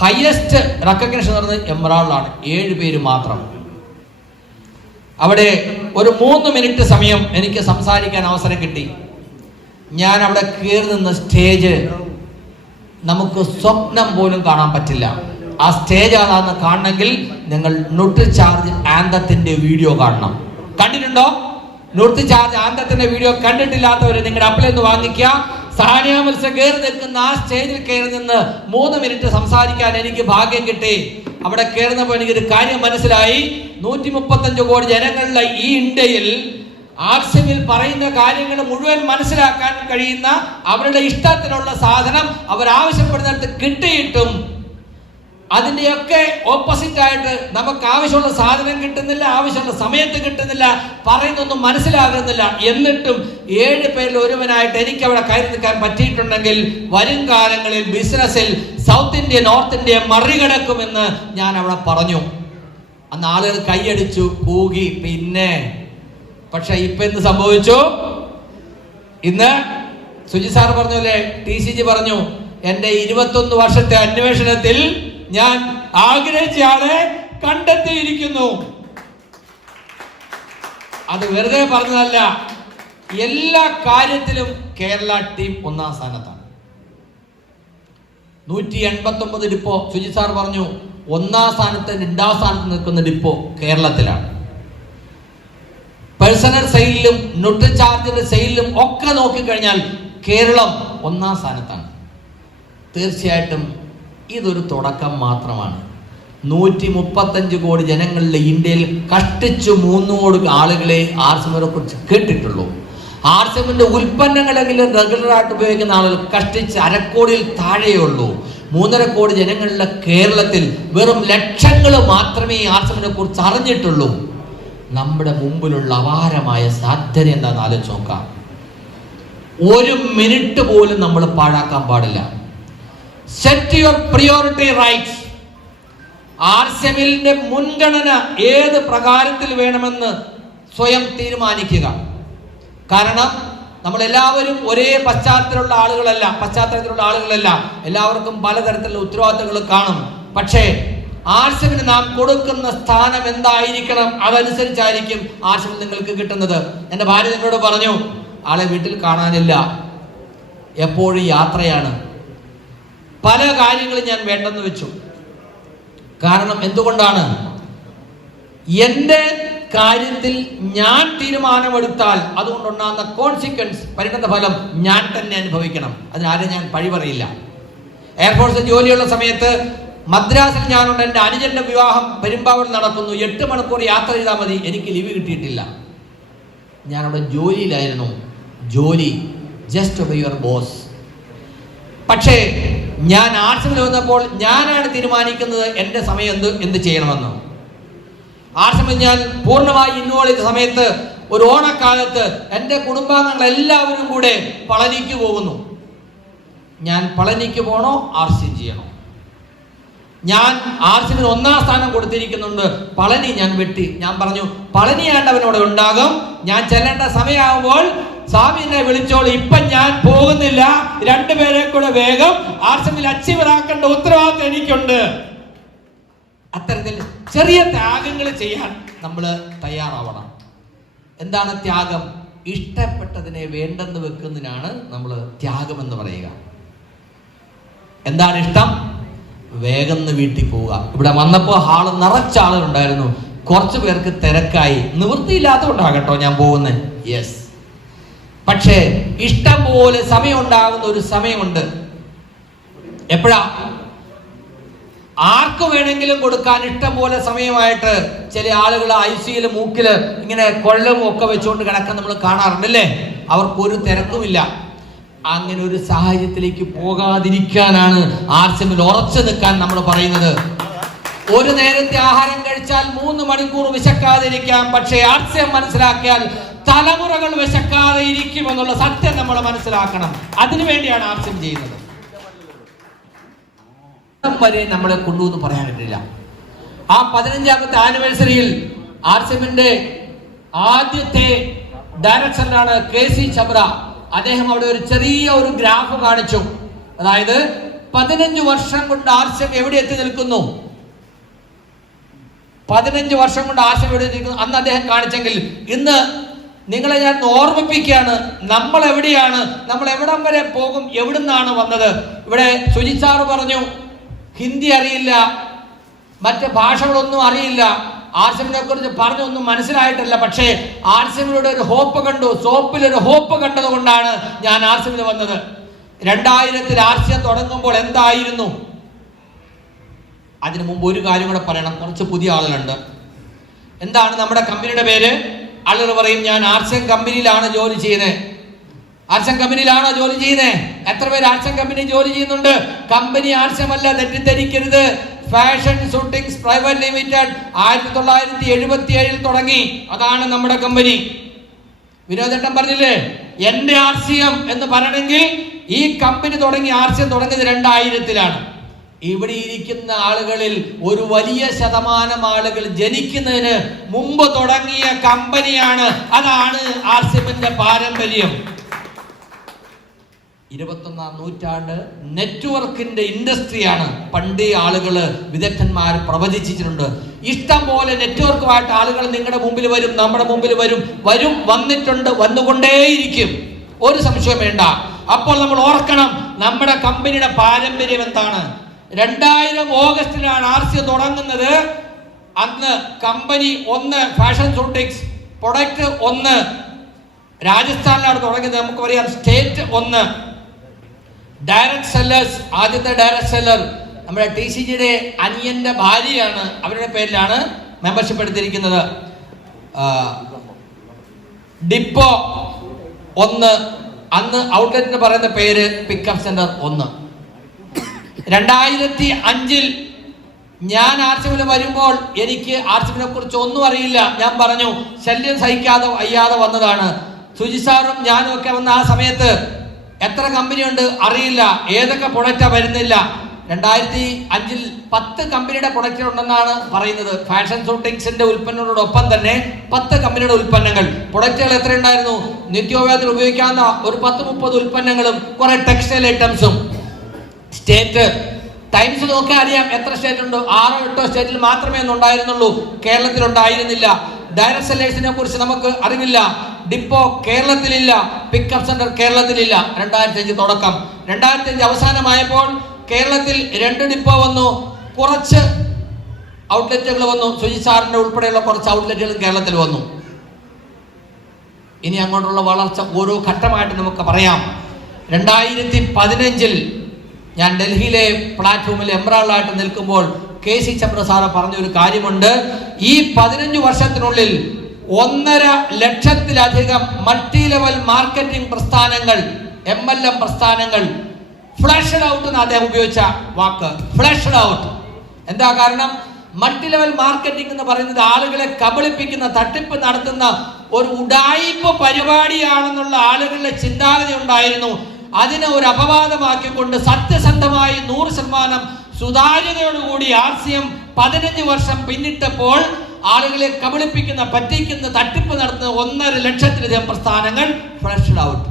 ഹയസ്റ്റ് റെക്കഗ്നേഷൻ നടന്നത് എമറാൾഡാണ്. 7 പേര് മാത്രം. അവിടെ ഒരു 3 മിനിറ്റ് സമയം എനിക്ക് സംസാരിക്കാൻ അവസരം കിട്ടി. ഞാൻ അവിടെ കയറി നിന്ന സ്റ്റേജ് നമുക്ക് സ്വപ്നം പോലും കാണാൻ പറ്റില്ല. ആ സ്റ്റേജ് ആണെന്ന് കാണണമെങ്കിൽ നിങ്ങൾ ന്യൂട്രി ചാർജ് ആന്തത്തിന്റെ വീഡിയോ കാണണം. കണ്ടിട്ടുണ്ടോ? ന്യൂട്രി ചാർജ് ആന്തത്തിന്റെ വീഡിയോ കണ്ടിട്ടില്ലാത്തവര് നിങ്ങളുടെ അപ്ലൈ ഒന്ന് വാങ്ങിക്കുക. സാനിയ മിർസ കയറി നിൽക്കുന്ന ആ സ്റ്റേജിൽ കയറി നിന്ന് 3 മിനിറ്റ് സംസാരിക്കാൻ എനിക്ക് ഭാഗ്യം കിട്ടി. അവിടെ കയറുന്നപ്പോൾ എനിക്കൊരു കാര്യം മനസ്സിലായി. 135 കോടി ജനങ്ങളുടെ ഈ ഇന്ത്യയിൽ ആർസിഎമ്മിൽ പറയുന്ന കാര്യങ്ങൾ മുഴുവൻ മനസ്സിലാക്കാൻ കഴിയുന്ന അവരുടെ ഇഷ്ടത്തിനുള്ള സാധനം അവർ ആവശ്യപ്പെടുന്നിടത്ത് കിട്ടിയിട്ടും അതിന്റെയൊക്കെ ഓപ്പോസിറ്റ് ആയിട്ട് നമുക്ക് ആവശ്യമുള്ള സാധനം കിട്ടുന്നില്ല, ആവശ്യമുള്ള സമയത്ത് കിട്ടുന്നില്ല, പറയുന്നൊന്നും മനസ്സിലാകുന്നില്ല. എന്നിട്ടും 7 പേരിൽ ഒരുവനായിട്ട് എനിക്ക് അവിടെ കയറി നിൽക്കാൻ പറ്റിയിട്ടുണ്ടെങ്കിൽ വരും കാലങ്ങളിൽ ബിസിനസ്സിൽ സൗത്ത് ഇന്ത്യ നോർത്ത് ഇന്ത്യ മറികടക്കുമെന്ന് ഞാൻ അവിടെ പറഞ്ഞു. അന്ന് ആളുകൾ കൈയടിച്ചു, കൂകി. പിന്നെ പക്ഷെ ഇപ്പൊ എന്ത് സംഭവിച്ചു? ഇന്ന് സുജി സാർ പറഞ്ഞല്ലേ, TCG പറഞ്ഞു, എന്റെ 21 വർഷത്തെ അന്വേഷണത്തിൽ ഞാൻ ആഗ്രഹിച്ച ആളെ കണ്ടെത്തിയിരിക്കുന്നു. അത് വെറുതെ പറഞ്ഞതല്ല. എല്ലാ കാര്യത്തിലും കേരള ടീം 1ാം സ്ഥാനത്താണ്. 189 ഡിപ്പോ സുജി സാർ പറഞ്ഞു 1ാം സ്ഥാനത്ത് 2ാം സ്ഥാനത്ത് നിൽക്കുന്ന ഡിപ്പോ കേരളത്തിലാണ്. പേഴ്സണൽ സെയിലും ന്യൂട്രി ചാർജിന്റെ സെയിലും ഒക്കെ നോക്കിക്കഴിഞ്ഞാൽ കേരളം 1ാം സ്ഥാനത്താണ്. തീർച്ചയായിട്ടും ഇതൊരു തുടക്കം മാത്രമാണ്. 135 കോടി ജനങ്ങളുടെ ഇന്ത്യയിൽ കഷ്ടിച്ചു 3 കോടി ആളുകളെ ആർസിഎമ്മിനെ കുറിച്ച് കേട്ടിട്ടുള്ളൂ. ആർസിഎമ്മിന്റെ ഉൽപ്പന്നങ്ങളെങ്കിലും റെഗുലറായിട്ട് ഉപയോഗിക്കുന്ന ആളുകൾ കഷ്ടിച്ച് 1/2 കോടിയിൽ താഴെയുള്ളൂ. 3.5 കോടി ജനങ്ങളുടെ കേരളത്തിൽ വെറും ലക്ഷങ്ങൾ മാത്രമേ ആർസിഎമ്മിനെ കുറിച്ച് അറിഞ്ഞിട്ടുള്ളൂ. നമ്മുടെ മുമ്പിലുള്ള അപാരമായ സാധ്യത എന്താണെന്ന് ആലോചിച്ച് നോക്കാം. 1 മിനിറ്റ് പോലും നമ്മൾ പാഴാക്കാൻ പാടില്ല. Set your priority rights. ആർസിഎമ്മിന്റെ മുൻഗണന ഏത് പ്രകാരത്തിൽ വേണമെന്ന് സ്വയം തീരുമാനിക്കുക. കാരണം നമ്മളെല്ലാവരും ഒരേ പശ്ചാത്തലത്തിലുള്ള ആളുകളല്ല. എല്ലാവർക്കും പലതരത്തിലുള്ള ഉത്തരവാദിത്തങ്ങൾ കാണും. പക്ഷേ ആർസിഎമ്മിന് നാം കൊടുക്കുന്ന സ്ഥാനം എന്തായിരിക്കണം, അതനുസരിച്ചായിരിക്കും ആർസിഎമ്മിൽ നിങ്ങൾക്ക് കിട്ടുന്നത്. എൻ്റെ ഭാര്യ എന്നോട് പറഞ്ഞു, ആളെ വീട്ടിൽ കാണാനില്ല, എപ്പോഴും യാത്രയാണ്. പല കാര്യങ്ങളും ഞാൻ വേണ്ടെന്ന് വെച്ചു. കാരണം എന്തുകൊണ്ടാണ്? എൻ്റെ കാര്യത്തിൽ ഞാൻ തീരുമാനമെടുത്താൽ അതുകൊണ്ടുണ്ടാകുന്ന കോൺസിക്വൻസ്, പരിണത ഫലം ഞാൻ തന്നെ അനുഭവിക്കണം. അതിനാരും ഞാൻ പഴി പറയില്ല. എയർഫോഴ്സിൽ ജോലിയുള്ള സമയത്ത് മദ്രാസിൽ ഞാനുണ്ട്. എൻ്റെ അനുജന്റെ വിവാഹം പെരുമ്പാവൂർ നടക്കുന്നു. 8 മണിക്കൂർ യാത്ര ചെയ്താൽ മതി. എനിക്ക് ലീവ് കിട്ടിയിട്ടില്ല. ഞാനവിടെ ജോലിയിലായിരുന്നു. ജോലി ജസ്റ്റ് ഒബേ യുവർ ബോസ്. പക്ഷേ ഞാൻ ആർസിഎമ്മിൽ വന്നപ്പോൾ ഞാനാണ് തീരുമാനിക്കുന്നത് എൻ്റെ സമയം എന്ത് ചെയ്യണമെന്ന്. ആർസിഎമ്മിൽ ഞാൻ പൂർണ്ണമായി ഇൻവോൾവ് ചെയ്ത സമയത്ത് ഒരു ഓണക്കാലത്ത് എൻ്റെ കുടുംബാംഗങ്ങൾ എല്ലാവരും കൂടെ പളനിക്ക് പോകുന്നു. ഞാൻ പളനിക്ക് പോകണോ ആർസിഎം ചെയ്യണോ? ഞാൻ ആർസിഎമ്മിന് 1ാം സ്ഥാനം കൊടുത്തിരിക്കുന്നുണ്ട്. പളനി ഞാൻ വെട്ടി. ഞാൻ പറഞ്ഞു, പളനി ആണ്ടവനോട് ഉണ്ടാകും. ഞാൻ ചെല്ലേണ്ട സമയമാകുമ്പോൾ സ്വാമി എന്നെ വിളിച്ചോളൂ. ഇപ്പൊ ഞാൻ പോകുന്നില്ല. 2 പേരെ കൂടെ വേഗം ആർസിഎമ്മിൽ അച്ചീവർ ആക്കേണ്ട ഉത്തരവാദിത്വം എനിക്കുണ്ട്. അത്തരത്തിൽ ചെറിയ ത്യാഗങ്ങൾ ചെയ്യാൻ നമ്മൾ തയ്യാറാവണം. എന്താണ് ത്യാഗം? ഇഷ്ടപ്പെട്ടതിനെ വേണ്ടെന്ന് വെക്കുന്നതിനാണ് നമ്മൾ ത്യാഗം എന്ന് പറയുക. എന്താണ് ഇഷ്ടം? വേഗം വീട്ടിൽ പോവുക. ഇവിടെ വന്നപ്പോൾ ഹാള് നിറച്ച ആളുകളുണ്ടായിരുന്നു. കുറച്ചു പേർക്ക് തിരക്കായി, നിവൃത്തിയില്ലാത്തതുകൊണ്ടാകട്ടോ ഞാൻ പോകുന്നത്. യെസ്, പക്ഷേ ഇഷ്ടം പോലെ സമയം ഉണ്ടാകുന്ന ഒരു സമയമുണ്ട്. എപ്പോഴാ? ആർക്ക് വേണമെങ്കിലും കൊടുക്കാൻ ഇഷ്ടം പോലെ സമയമായിട്ട് ചില ആളുകൾ ഐസിയിൽ മൂക്കിൽ ഇങ്ങനെ കൊള്ളും ഒക്കെ വെച്ചുകൊണ്ട് കിടക്കാൻ നമ്മൾ കാണാറുണ്ടല്ലേ. അവർക്കൊരു തിരക്കുമില്ല. അങ്ങനെ ഒരു സാഹചര്യത്തിലേക്ക് പോകാതിരിക്കാനാണ് ആർസിഎമ്മിൽ ഉറച്ചു നിൽക്കാൻ നമ്മൾ പറയുന്നത്. ഒരു നേരത്തെ ആഹാരം കഴിച്ചാൽ 3 മണിക്കൂർ വിശക്കാതിരിക്കാം, പക്ഷേ ആർസിഎം മനസ്സിലാക്കിയാൽ തലമുറകൾ വിശക്കാതെ ഇരിക്കുമെന്നുള്ള സത്യം നമ്മൾ മനസ്സിലാക്കണം. അതിനുവേണ്ടിയാണ് ആർസിഎം ചെയ്യുന്നത്. വരെ നമ്മളെ കൊണ്ടുവന്ന് പറയാൻ പറ്റില്ല. ആ 15ാമത്തെ ആനിവേഴ്സറിയിൽ ആർസിഎമ്മിന്റെ ആദ്യത്തെ ഡയറക്ടറാണ് KC ചബ്ര. അദ്ദേഹം അവിടെ ഒരു ചെറിയ ഒരു ഗ്രാഫ് കാണിച്ചു. അതായത് 15 വർഷം കൊണ്ട് ആർസിഎം എവിടെ എത്തി നിൽക്കുന്നു, 15 വർഷം കൊണ്ട് ആർസിഎം എവിടെ എത്തിക്കുന്നു അന്ന് അദ്ദേഹം കാണിച്ചെങ്കിൽ ഇന്ന് നിങ്ങളെ ഞാൻ ഓർമ്മിപ്പിക്കുകയാണ്, നമ്മൾ എവിടെയാണ്, നമ്മൾ എവിടം വരെ പോകും, എവിടുന്നാണ് വന്നത്. ഇവിടെ സുജിത് സാറ് പറഞ്ഞു ഹിന്ദി അറിയില്ല, മറ്റ് ഭാഷകളൊന്നും അറിയില്ല. ആർസിഎമ്മിനെ കുറിച്ച് പറഞ്ഞൊന്നും മനസ്സിലായിട്ടില്ല. പക്ഷേ ആർസിഎമ്മിലൂടെ ഒരു ഹോപ്പ് കണ്ടു, സോപ്പിലൊരു ഹോപ്പ് കണ്ടത് കൊണ്ടാണ് ഞാൻ ആർസിഎമ്മിൽ വന്നത്. 2000 ആർസിഎം തുടങ്ങുമ്പോൾ എന്തായിരുന്നു? അതിനു മുമ്പ് ഒരു കാര്യം കൂടെ പറയണം. കുറച്ച് പുതിയ ആളുകളുണ്ട്. എന്താണ് നമ്മുടെ കമ്പനിയുടെ പേര്? ആളുകൾ പറയും ഞാൻ ആർസിഎം കമ്പനിയിലാണ് ജോലി ചെയ്യുന്നത്. ആർസിഎം കമ്പനിയിലാണോ ജോലി ചെയ്യുന്നത്? എത്ര പേര് ആർസിഎം കമ്പനി ജോലി ചെയ്യുന്നുണ്ട്? കമ്പനി ആർസിഎം അല്ല, തെറ്റിദ്ധരിക്കരുത്. ഫാഷൻ ഷൂട്ടിംഗ്സ് പ്രൈവറ്റ് ലിമിറ്റഡ് 1977 തുടങ്ങി. അതാണ് നമ്മുടെ കമ്പനി. വിനോദേട്ടൻ പറഞ്ഞില്ലേ എന്റെ ആർസിഎം എന്ന് പറയണമെങ്കിൽ ഈ കമ്പനി തുടങ്ങി ആർസിഎം തുടങ്ങിയത് 2000-ലാണ്. ഇവിടെ ഇരിക്കുന്ന ആളുകളിൽ ഒരു വലിയ ശതമാനം ആളുകൾ ജനിക്കുന്നതിന് മുമ്പ് തുടങ്ങിയ കമ്പനിയാണ്. അതാണ് ആർസിഎമ്മിന്റെ പാരമ്പര്യം. 21ാം നൂറ്റാണ്ട് നെറ്റ്വർക്കിന്റെ ഇൻഡസ്ട്രിയാണ്. പണ്ടേ ആളുകൾ വിദഗ്ധന്മാർ പ്രവചിച്ചിട്ടുണ്ട്. ഇഷ്ടം പോലെ നെറ്റ്വർക്കുമായിട്ട് ആളുകൾ നിങ്ങളുടെ മുമ്പിൽ വരും, നമ്മുടെ മുമ്പിൽ വരും, വന്നിട്ടുണ്ട്, വന്നുകൊണ്ടേയിരിക്കും. ഒരു സംശയം വേണ്ട. അപ്പോൾ നമ്മൾ ഓർക്കണം നമ്മുടെ കമ്പനിയുടെ പാരമ്പര്യം എന്താണ്. 2000 ഓഗസ്റ്റിലാണ് ആർസിഎം തുടങ്ങുന്നത്. അന്ന് കമ്പനി 1 ഫാഷൻ ഷൂട്ടിംഗ്സ് പ്രൊഡക്റ്റ് 1 രാജസ്ഥാനിലാണ് തുടങ്ങിയത്. നമുക്ക് പറയാം സ്റ്റേറ്റ് 1 ഡയറക്ട് സെല്ലേഴ്സ്. ആദ്യത്തെ ഡയറക്ട് സെല്ലർ നമ്മുടെ TCGയുടെ അനിയന്റെ ഭാര്യയാണ്. അവരുടെ പേരിലാണ് മെമ്പർഷിപ്പ് എടുത്തിരിക്കുന്നത്. ഡിപ്പോ 1 അന്ന് ഔട്ട്ലെറ്റിന് പറയുന്ന പേര് പിക്കപ്പ് സെന്റർ 1. 2005 ഞാൻ ആർസിഎമ്മിൽ വരുമ്പോൾ എനിക്ക് ആർസിഎമ്മിനെ കുറിച്ച് ഒന്നും അറിയില്ല. ഞാൻ പറഞ്ഞു ശല്യം സഹിക്കാതെ വയ്യാതെ വന്നതാണ്. സുജിത് സാറും ഞാനും ഒക്കെ വന്ന ആ സമയത്ത് എത്ര കമ്പനിയുണ്ട് അറിയില്ല, ഏതൊക്കെ പ്രൊഡക്റ്റാ വരുന്നില്ല. 2005 10 കമ്പനിയുടെ പ്രൊഡക്റ്റ് ഉണ്ടെന്നാണ് പറയുന്നത്. ഫാഷൻ ഷൂട്ടിംഗ്സിന്റെ ഉൽപ്പന്നങ്ങളോടൊപ്പം തന്നെ 10 കമ്പനിയുടെ ഉൽപ്പന്നങ്ങൾ പ്രൊഡക്റ്റുകൾ എത്ര ഉണ്ടായിരുന്നു? നിത്യോപയോഗത്തിൽ ഉപയോഗിക്കാവുന്ന ഒരു 10-30 ഉൽപ്പന്നങ്ങളും കുറെ ടെക്സ്റ്റൈൽ ഐറ്റംസും. സ്റ്റേറ്റ് ടൈംസ് നോക്കാൻ അറിയാം എത്ര സ്റ്റേറ്റ് ഉണ്ട്. 6-8 സ്റ്റേറ്റിൽ മാത്രമേ ഉണ്ടായിരുന്നുള്ളൂ, കേരളത്തിൽ ഉണ്ടായിരുന്നില്ല. ഡയറക്ട് സെല്ലേഴ്സിനെ കുറിച്ച് നമുക്ക് അറിവില്ല. ഡിപ്പോ കേരളത്തിലില്ല, പിക്കപ്പ് സെന്റർ കേരളത്തിലില്ല. 2005 തുടക്കം. 2005 അവസാനമായപ്പോൾ കേരളത്തിൽ 2 ഡിപ്പോ വന്നു, കുറച്ച് ഔട്ട്ലെറ്റുകൾ വന്നു. സുജിത് സാറിന്റെ ഉൾപ്പെടെയുള്ള കുറച്ച് ഔട്ട്ലെറ്റുകൾ കേരളത്തിൽ വന്നു. ഇനി അങ്ങോട്ടുള്ള വളർച്ച ഓരോ ഘട്ടമായിട്ട് നമുക്ക് പറയാം. 2015 ഞാൻ ഡൽഹിയിലെ പ്ലാറ്റ്ഫോമിൽ എംബ്രാളായിട്ട് നിൽക്കുമ്പോൾ KC ചബ്ര സാറ് പറഞ്ഞൊരു കാര്യമുണ്ട്. ഈ 15 വർഷത്തിനുള്ളിൽ 1.5 ലക്ഷത്തിലധികം മൾട്ടി ലെവൽ മാർക്കറ്റിംഗ് പ്രസ്ഥാനങ്ങൾ, MLM പ്രസ്ഥാനങ്ങൾ ഫ്ലഷ്ഡ് ഔട്ട് എന്ന് അദ്ദേഹം ഉപയോഗിച്ച വാക്ക്, ഫ്ലഷ്ഡ് ഔട്ട്. എന്താ കാരണം? മൾട്ടി ലെവൽ മാർക്കറ്റിംഗ് എന്ന് പറയുന്നത് ആളുകളെ കബളിപ്പിക്കുന്ന, തട്ടിപ്പ് നടത്തുന്ന ഒരു ഉഡായിപ്പ് പരിപാടിയാണെന്നുള്ള ആളുകളുടെ ചിന്താഗതി ഉണ്ടായിരുന്നു. അതിനെ ഒരു അപവാദമാക്കിക്കൊണ്ട് സത്യസന്ധമായി 100% സുതാര്യതയോടുകൂടി ആർസിഎം 15 വർഷം പിന്നിട്ടപ്പോൾ ആളുകളെ കബളിപ്പിക്കുന്ന, പറ്റിക്കുന്ന, തട്ടിപ്പ് നടത്തുന്ന 1.5 ലക്ഷത്തിലധികം പ്രസ്ഥാനങ്ങൾ ഫ്ലഷ്ഡ് ഔട്ട്.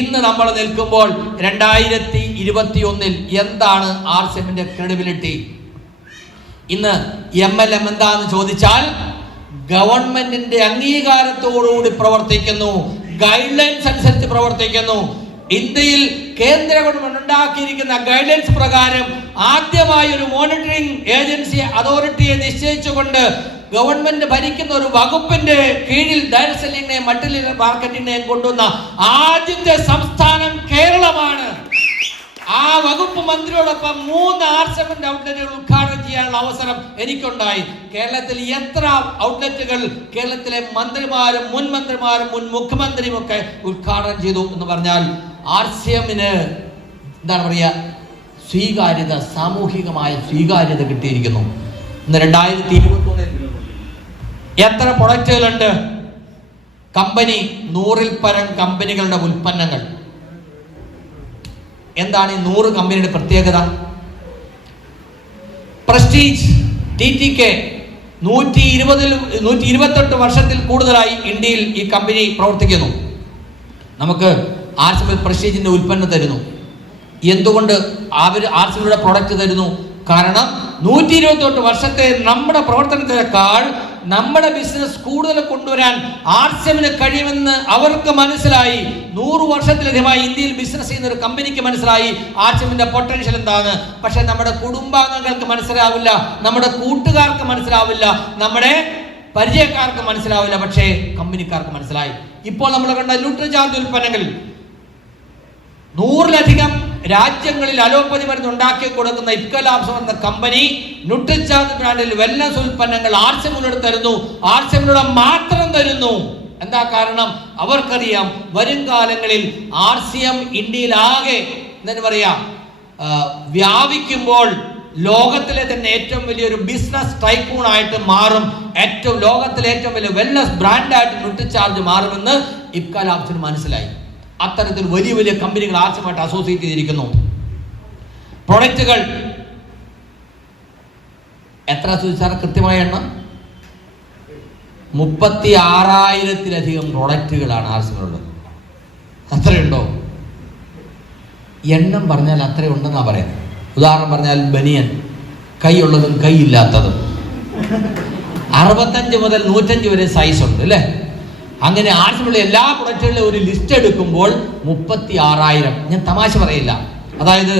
ഇന്ന് നമ്മൾ നിൽക്കുമ്പോൾ 2021 എന്താണ് ആർസിഎമ്മിന്റെ ക്രെഡിബിലിറ്റി? ഇന്ന് MLM എന്താന്ന് ചോദിച്ചാൽ ഗവൺമെന്റിന്റെ അംഗീകാരത്തോടുകൂടി പ്രവർത്തിക്കുന്നു, ഗൈഡ് ലൈൻസ് അനുസരിച്ച് പ്രവർത്തിക്കുന്നു. ഇന്ത്യയിൽ കേന്ദ്ര ഗവൺമെന്റ് ഉണ്ടാക്കിയിരിക്കുന്ന ഗൈഡ് ലൈൻസ് പ്രകാരം ആദ്യമായി ഒരു മോണിറ്ററിംഗ് ഏജൻസി അതോറിറ്റിയെ നിശ്ചയിച്ചുകൊണ്ട് ഗവൺമെന്റ് ഭരിക്കുന്ന ഒരു വകുപ്പിന്റെ കീഴിൽ ഡയറക്ട് സെല്ലിംഗിനെയും മൾട്ടി മാർക്കറ്റിംഗിനെയും കൊണ്ടുവന്ന ആദ്യത്തെ സംസ്ഥാനം കേരളമാണ്. ആ വകുപ്പ് മന്ത്രിയോടൊപ്പം 3 ആർസെമിന്റെ ഔട്ട്ലെറ്റുകൾ ഉദ്ഘാടനം ചെയ്യാനുള്ള അവസരം എനിക്കുണ്ടായി. കേരളത്തിൽ എത്ര ഔട്ട്ലെറ്റുകൾ കേരളത്തിലെ മന്ത്രിമാരും മുൻ മന്ത്രിമാരും മുൻ മുഖ്യമന്ത്രിയും ഒക്കെ ഉദ്ഘാടനം ചെയ്തു എന്ന് പറഞ്ഞാൽ ആർസിഎമ്മിന് എന്താണ് പറയുക, സ്വീകാര്യത, സാമൂഹികമായ സ്വീകാര്യത കിട്ടിയിരിക്കുന്നു. ഇന്ന് 2023 എത്ര പ്രൊഡക്റ്റുകളുണ്ട്? കമ്പനി 100-ൽ പരം കമ്പനികളുടെ ഉൽപ്പന്നങ്ങൾ. എന്താണ് ഈ 100 കമ്പനിയുടെ പ്രത്യേകത? പ്രസ്റ്റീജ് TTK 128 വർഷത്തിൽ കൂടുതലായി ഇന്ത്യയിൽ ഈ കമ്പനി പ്രവർത്തിക്കുന്നു. നമുക്ക് ആർസിഎം പ്രസ്റ്റീജിന്റെ ഉൽപ്പന്നം തരുന്നു. എന്തുകൊണ്ട് അവർ ആർസിഎമ്മിയുടെ പ്രൊഡക്റ്റ് തരുന്നു? കാരണം 128 വർഷത്തെ നമ്മുടെ പ്രവർത്തനത്തെക്കാൾ നമ്മുടെ ബിസിനസ് കൂടുതൽ കൊണ്ടുവരാൻ ആർസിഎമ്മിന് കഴിയുമെന്ന് അവർക്ക് മനസ്സിലായി. 100 വർഷത്തിലധികമായി ഇന്ത്യയിൽ ബിസിനസ് ചെയ്യുന്ന ഒരു കമ്പനിക്ക് മനസ്സിലായി ആർസിഎമ്മിന്റെ പൊട്ടൻഷ്യൽ എന്താണ്. പക്ഷെ നമ്മുടെ കുടുംബാംഗങ്ങൾക്ക് മനസ്സിലാവില്ല, നമ്മുടെ കൂട്ടുകാർക്ക് മനസ്സിലാവില്ല, നമ്മുടെ പരിചയക്കാർക്ക് മനസ്സിലാവില്ല, പക്ഷേ കമ്പനിക്കാർക്ക് മനസ്സിലായി. ഇപ്പോൾ നമ്മൾ കണ്ട ന്യൂട്രിചാർജ് ഉൽപ്പന്നങ്ങൾ 100-ലധികം രാജ്യങ്ങളിൽ അലോപ്പതി മരുന്ന് ഉണ്ടാക്കി കൊടുക്കുന്ന ഇപ്കലാബ്സ് എന്ന കമ്പനി ന്യൂട്രിചാർജ് ബ്രാൻഡിൽ വെൽനസ് ഉൽപ്പന്നങ്ങൾ ആർസിഎമ്മിനോട് തരുന്നു. ആർസിഎമ്മിനോട് മാത്രം തരുന്നു. എന്താ കാരണം? അവർക്കറിയാം വരും കാലങ്ങളിൽ ആർസിഎം ഇന്ത്യയിലാകെ എന്താ പറയാ വ്യാപിക്കുമ്പോൾ ലോകത്തിലെ തന്നെ ഏറ്റവും വലിയൊരു ബിസിനസ് ടൈക്കൂൺ ആയിട്ട് മാറും. ലോകത്തിലെ ഏറ്റവും വലിയ വെൽനസ് ബ്രാൻഡായിട്ട് ന്യൂട്രിചാർജ് മാറുമെന്ന് ഇപ്കലാബ്സിന് മനസ്സിലായി. അത്തരത്തിൽ വലിയ വലിയ കമ്പനികൾ ആർസിഎമ്മായിട്ട് അസോസിയേറ്റ് ചെയ്തിരിക്കുന്നു. പ്രൊഡക്റ്റുകൾ എത്ര ചോദിച്ചാൽ കൃത്യമായ എണ്ണം 36,000-ലധികം പ്രൊഡക്റ്റുകളാണ് ആർസിഎമ്മിനുള്ളത്. അത്രയുണ്ടോ? എണ്ണം പറഞ്ഞാൽ അത്രയുണ്ടെന്നാ പറയുന്നത്. ഉദാഹരണം പറഞ്ഞാൽ ബനിയൻ, കൈയുള്ളതും കൈയില്ലാത്തതും 65 മുതൽ 105 വരെ സൈസ് ഉണ്ട് അല്ലേ? അങ്ങനെ ആർസിഎമ്മിലുള്ള എല്ലാ പ്രൊഡക്റ്റുകളുടെ ഒരു ലിസ്റ്റ് എടുക്കുമ്പോൾ 36,000. ഞാൻ തമാശ പറയില്ല. അതായത്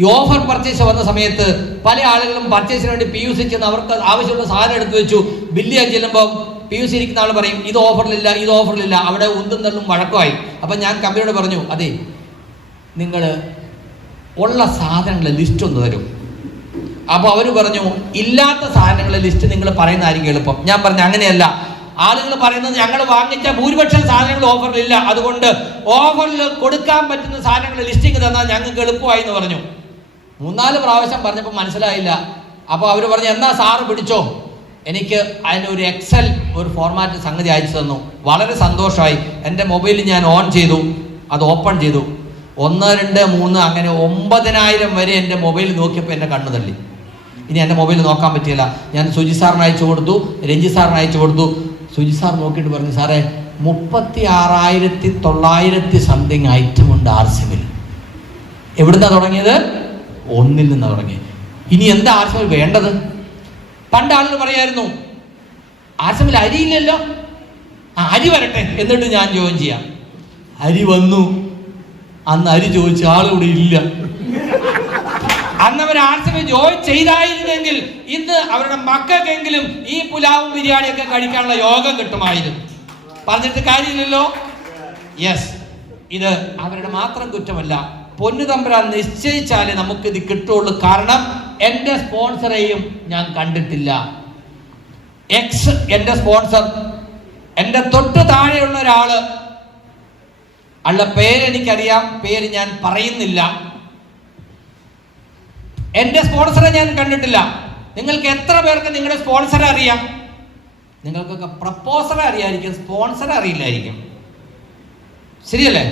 ഈ ഓഫർ പർച്ചേസ് വന്ന സമയത്ത് പല ആളുകളും പർച്ചേസിന് വേണ്ടി PUC ചെന്ന് അവർക്ക് ആവശ്യമുള്ള സാധനം എടുത്തു വെച്ചു. ബില്ല് ചെയ്യാൻ ചെല്ലുമ്പോൾ PUC ഇരിക്കുന്ന ആൾ പറയും ഇത് ഓഫറിലില്ല, ഇത് ഓഫറിലില്ല. അവിടെ ഉന്തും തള്ളും വഴക്കമായി. അപ്പം ഞാൻ കമ്പനിയോട് പറഞ്ഞു, അതെ നിങ്ങൾ ഉള്ള സാധനങ്ങളുടെ ലിസ്റ്റ് ഒന്ന് തരും. അപ്പോൾ അവർ പറഞ്ഞു ഇല്ലാത്ത സാധനങ്ങളുടെ ലിസ്റ്റ് നിങ്ങൾ പറയുന്നതായിരിക്കും എളുപ്പം. ഞാൻ പറഞ്ഞു അങ്ങനെയല്ല, ആളുകൾ പറയുന്നത് ഞങ്ങൾ വാങ്ങിച്ച ഭൂരിപക്ഷം സാധനങ്ങൾ ഓഫറിലില്ല, അതുകൊണ്ട് ഓഫറിൽ കൊടുക്കാൻ പറ്റുന്ന സാധനങ്ങളുടെ ലിസ്റ്റിംഗ് തന്നാൽ ഞങ്ങൾക്ക് എളുപ്പമായി എന്ന് പറഞ്ഞു. 3-4 പ്രാവശ്യം പറഞ്ഞപ്പോൾ മനസ്സിലായില്ല. അപ്പോൾ അവർ പറഞ്ഞു എന്നാ സാറ് പിടിച്ചോ. എനിക്ക് അതിന് ഒരു എക്സൽ ഒരു ഫോർമാറ്റ് സംഗതി അയച്ചു തന്നു. വളരെ സന്തോഷമായി. എൻ്റെ മൊബൈലിൽ ഞാൻ ഓൺ ചെയ്തു, അത് ഓപ്പൺ ചെയ്തു. 1, 2, 3 അങ്ങനെ 9,000 വരെ എൻ്റെ മൊബൈൽ നോക്കിയപ്പോൾ എൻ്റെ കണ്ണു തള്ളി. ഇനി എൻ്റെ മൊബൈൽ നോക്കാൻ പറ്റിയില്ല. ഞാൻ സുജി സാറിന് അയച്ചു കൊടുത്തു, രഞ്ജി സാറിന് അയച്ചു കൊടുത്തു. സുജി സാർ നോക്കിയിട്ട് പറഞ്ഞു, സാറേ 36,900 സംതിങ് ഐറ്റം ഉണ്ട് ആർസിഎമ്മിൽ. എവിടുന്നാ തുടങ്ങിയത്? 1-ൽ നിന്ന് തുടങ്ങി. ഇനി എന്താ ആർസിഎമ്മിൽ വേണ്ടത്? പണ്ട് ആളുകൾ പറയായിരുന്നു ആർസിഎമ്മിൽ അരിയില്ലല്ലോ, അരി വരട്ടെ എന്നിട്ട് ഞാൻ ജോയിൻ ചെയ്യാം. അരി വന്നു, അന്ന് അരി ചോദിച്ച ആളിവിടെ ഇല്ല. അന്ന് അവർ ആർസിഎമ്മിൽ ജോയിൻ ചെയ്തായിരുന്നെങ്കിൽ ഇന്ന് അവരുടെ മക്കൾക്കെങ്കിലും ഈ പുലാവും ബിരിയാണിയൊക്കെ കഴിക്കാനുള്ള യോഗം കിട്ടുമായിരുന്നു. പറഞ്ഞിട്ട് കാര്യമില്ലല്ലോ. യെസ്, ഇത് അവരുടെ മാത്രം കുറ്റമല്ല. പൊന്നു തമ്പുരാൻ നിശ്ചയിച്ചാലേ നമുക്കിത് കിട്ടുള്ളൂ. കാരണം എൻ്റെ സ്പോൺസറെയും ഞാൻ കണ്ടിട്ടില്ല. എക്സ് എൻ്റെ സ്പോൺസർ, എൻ്റെ തൊട്ട് താഴെയുള്ള ഒരാള്, ആളുടെ പേരെനിക്കറിയാം, പേര് ഞാൻ പറയുന്നില്ല. എൻ്റെ സ്പോൺസറെ ഞാൻ കണ്ടിട്ടില്ല. നിങ്ങൾക്ക് എത്ര പേർക്ക് നിങ്ങളുടെ സ്പോൺസറെ അറിയാം? നിങ്ങൾക്കൊക്കെ പ്രപ്പോസറെ അറിയായിരിക്കും, സ്പോൺസറെ അറിയില്ലായിരിക്കും. ശരിയല്ലേ?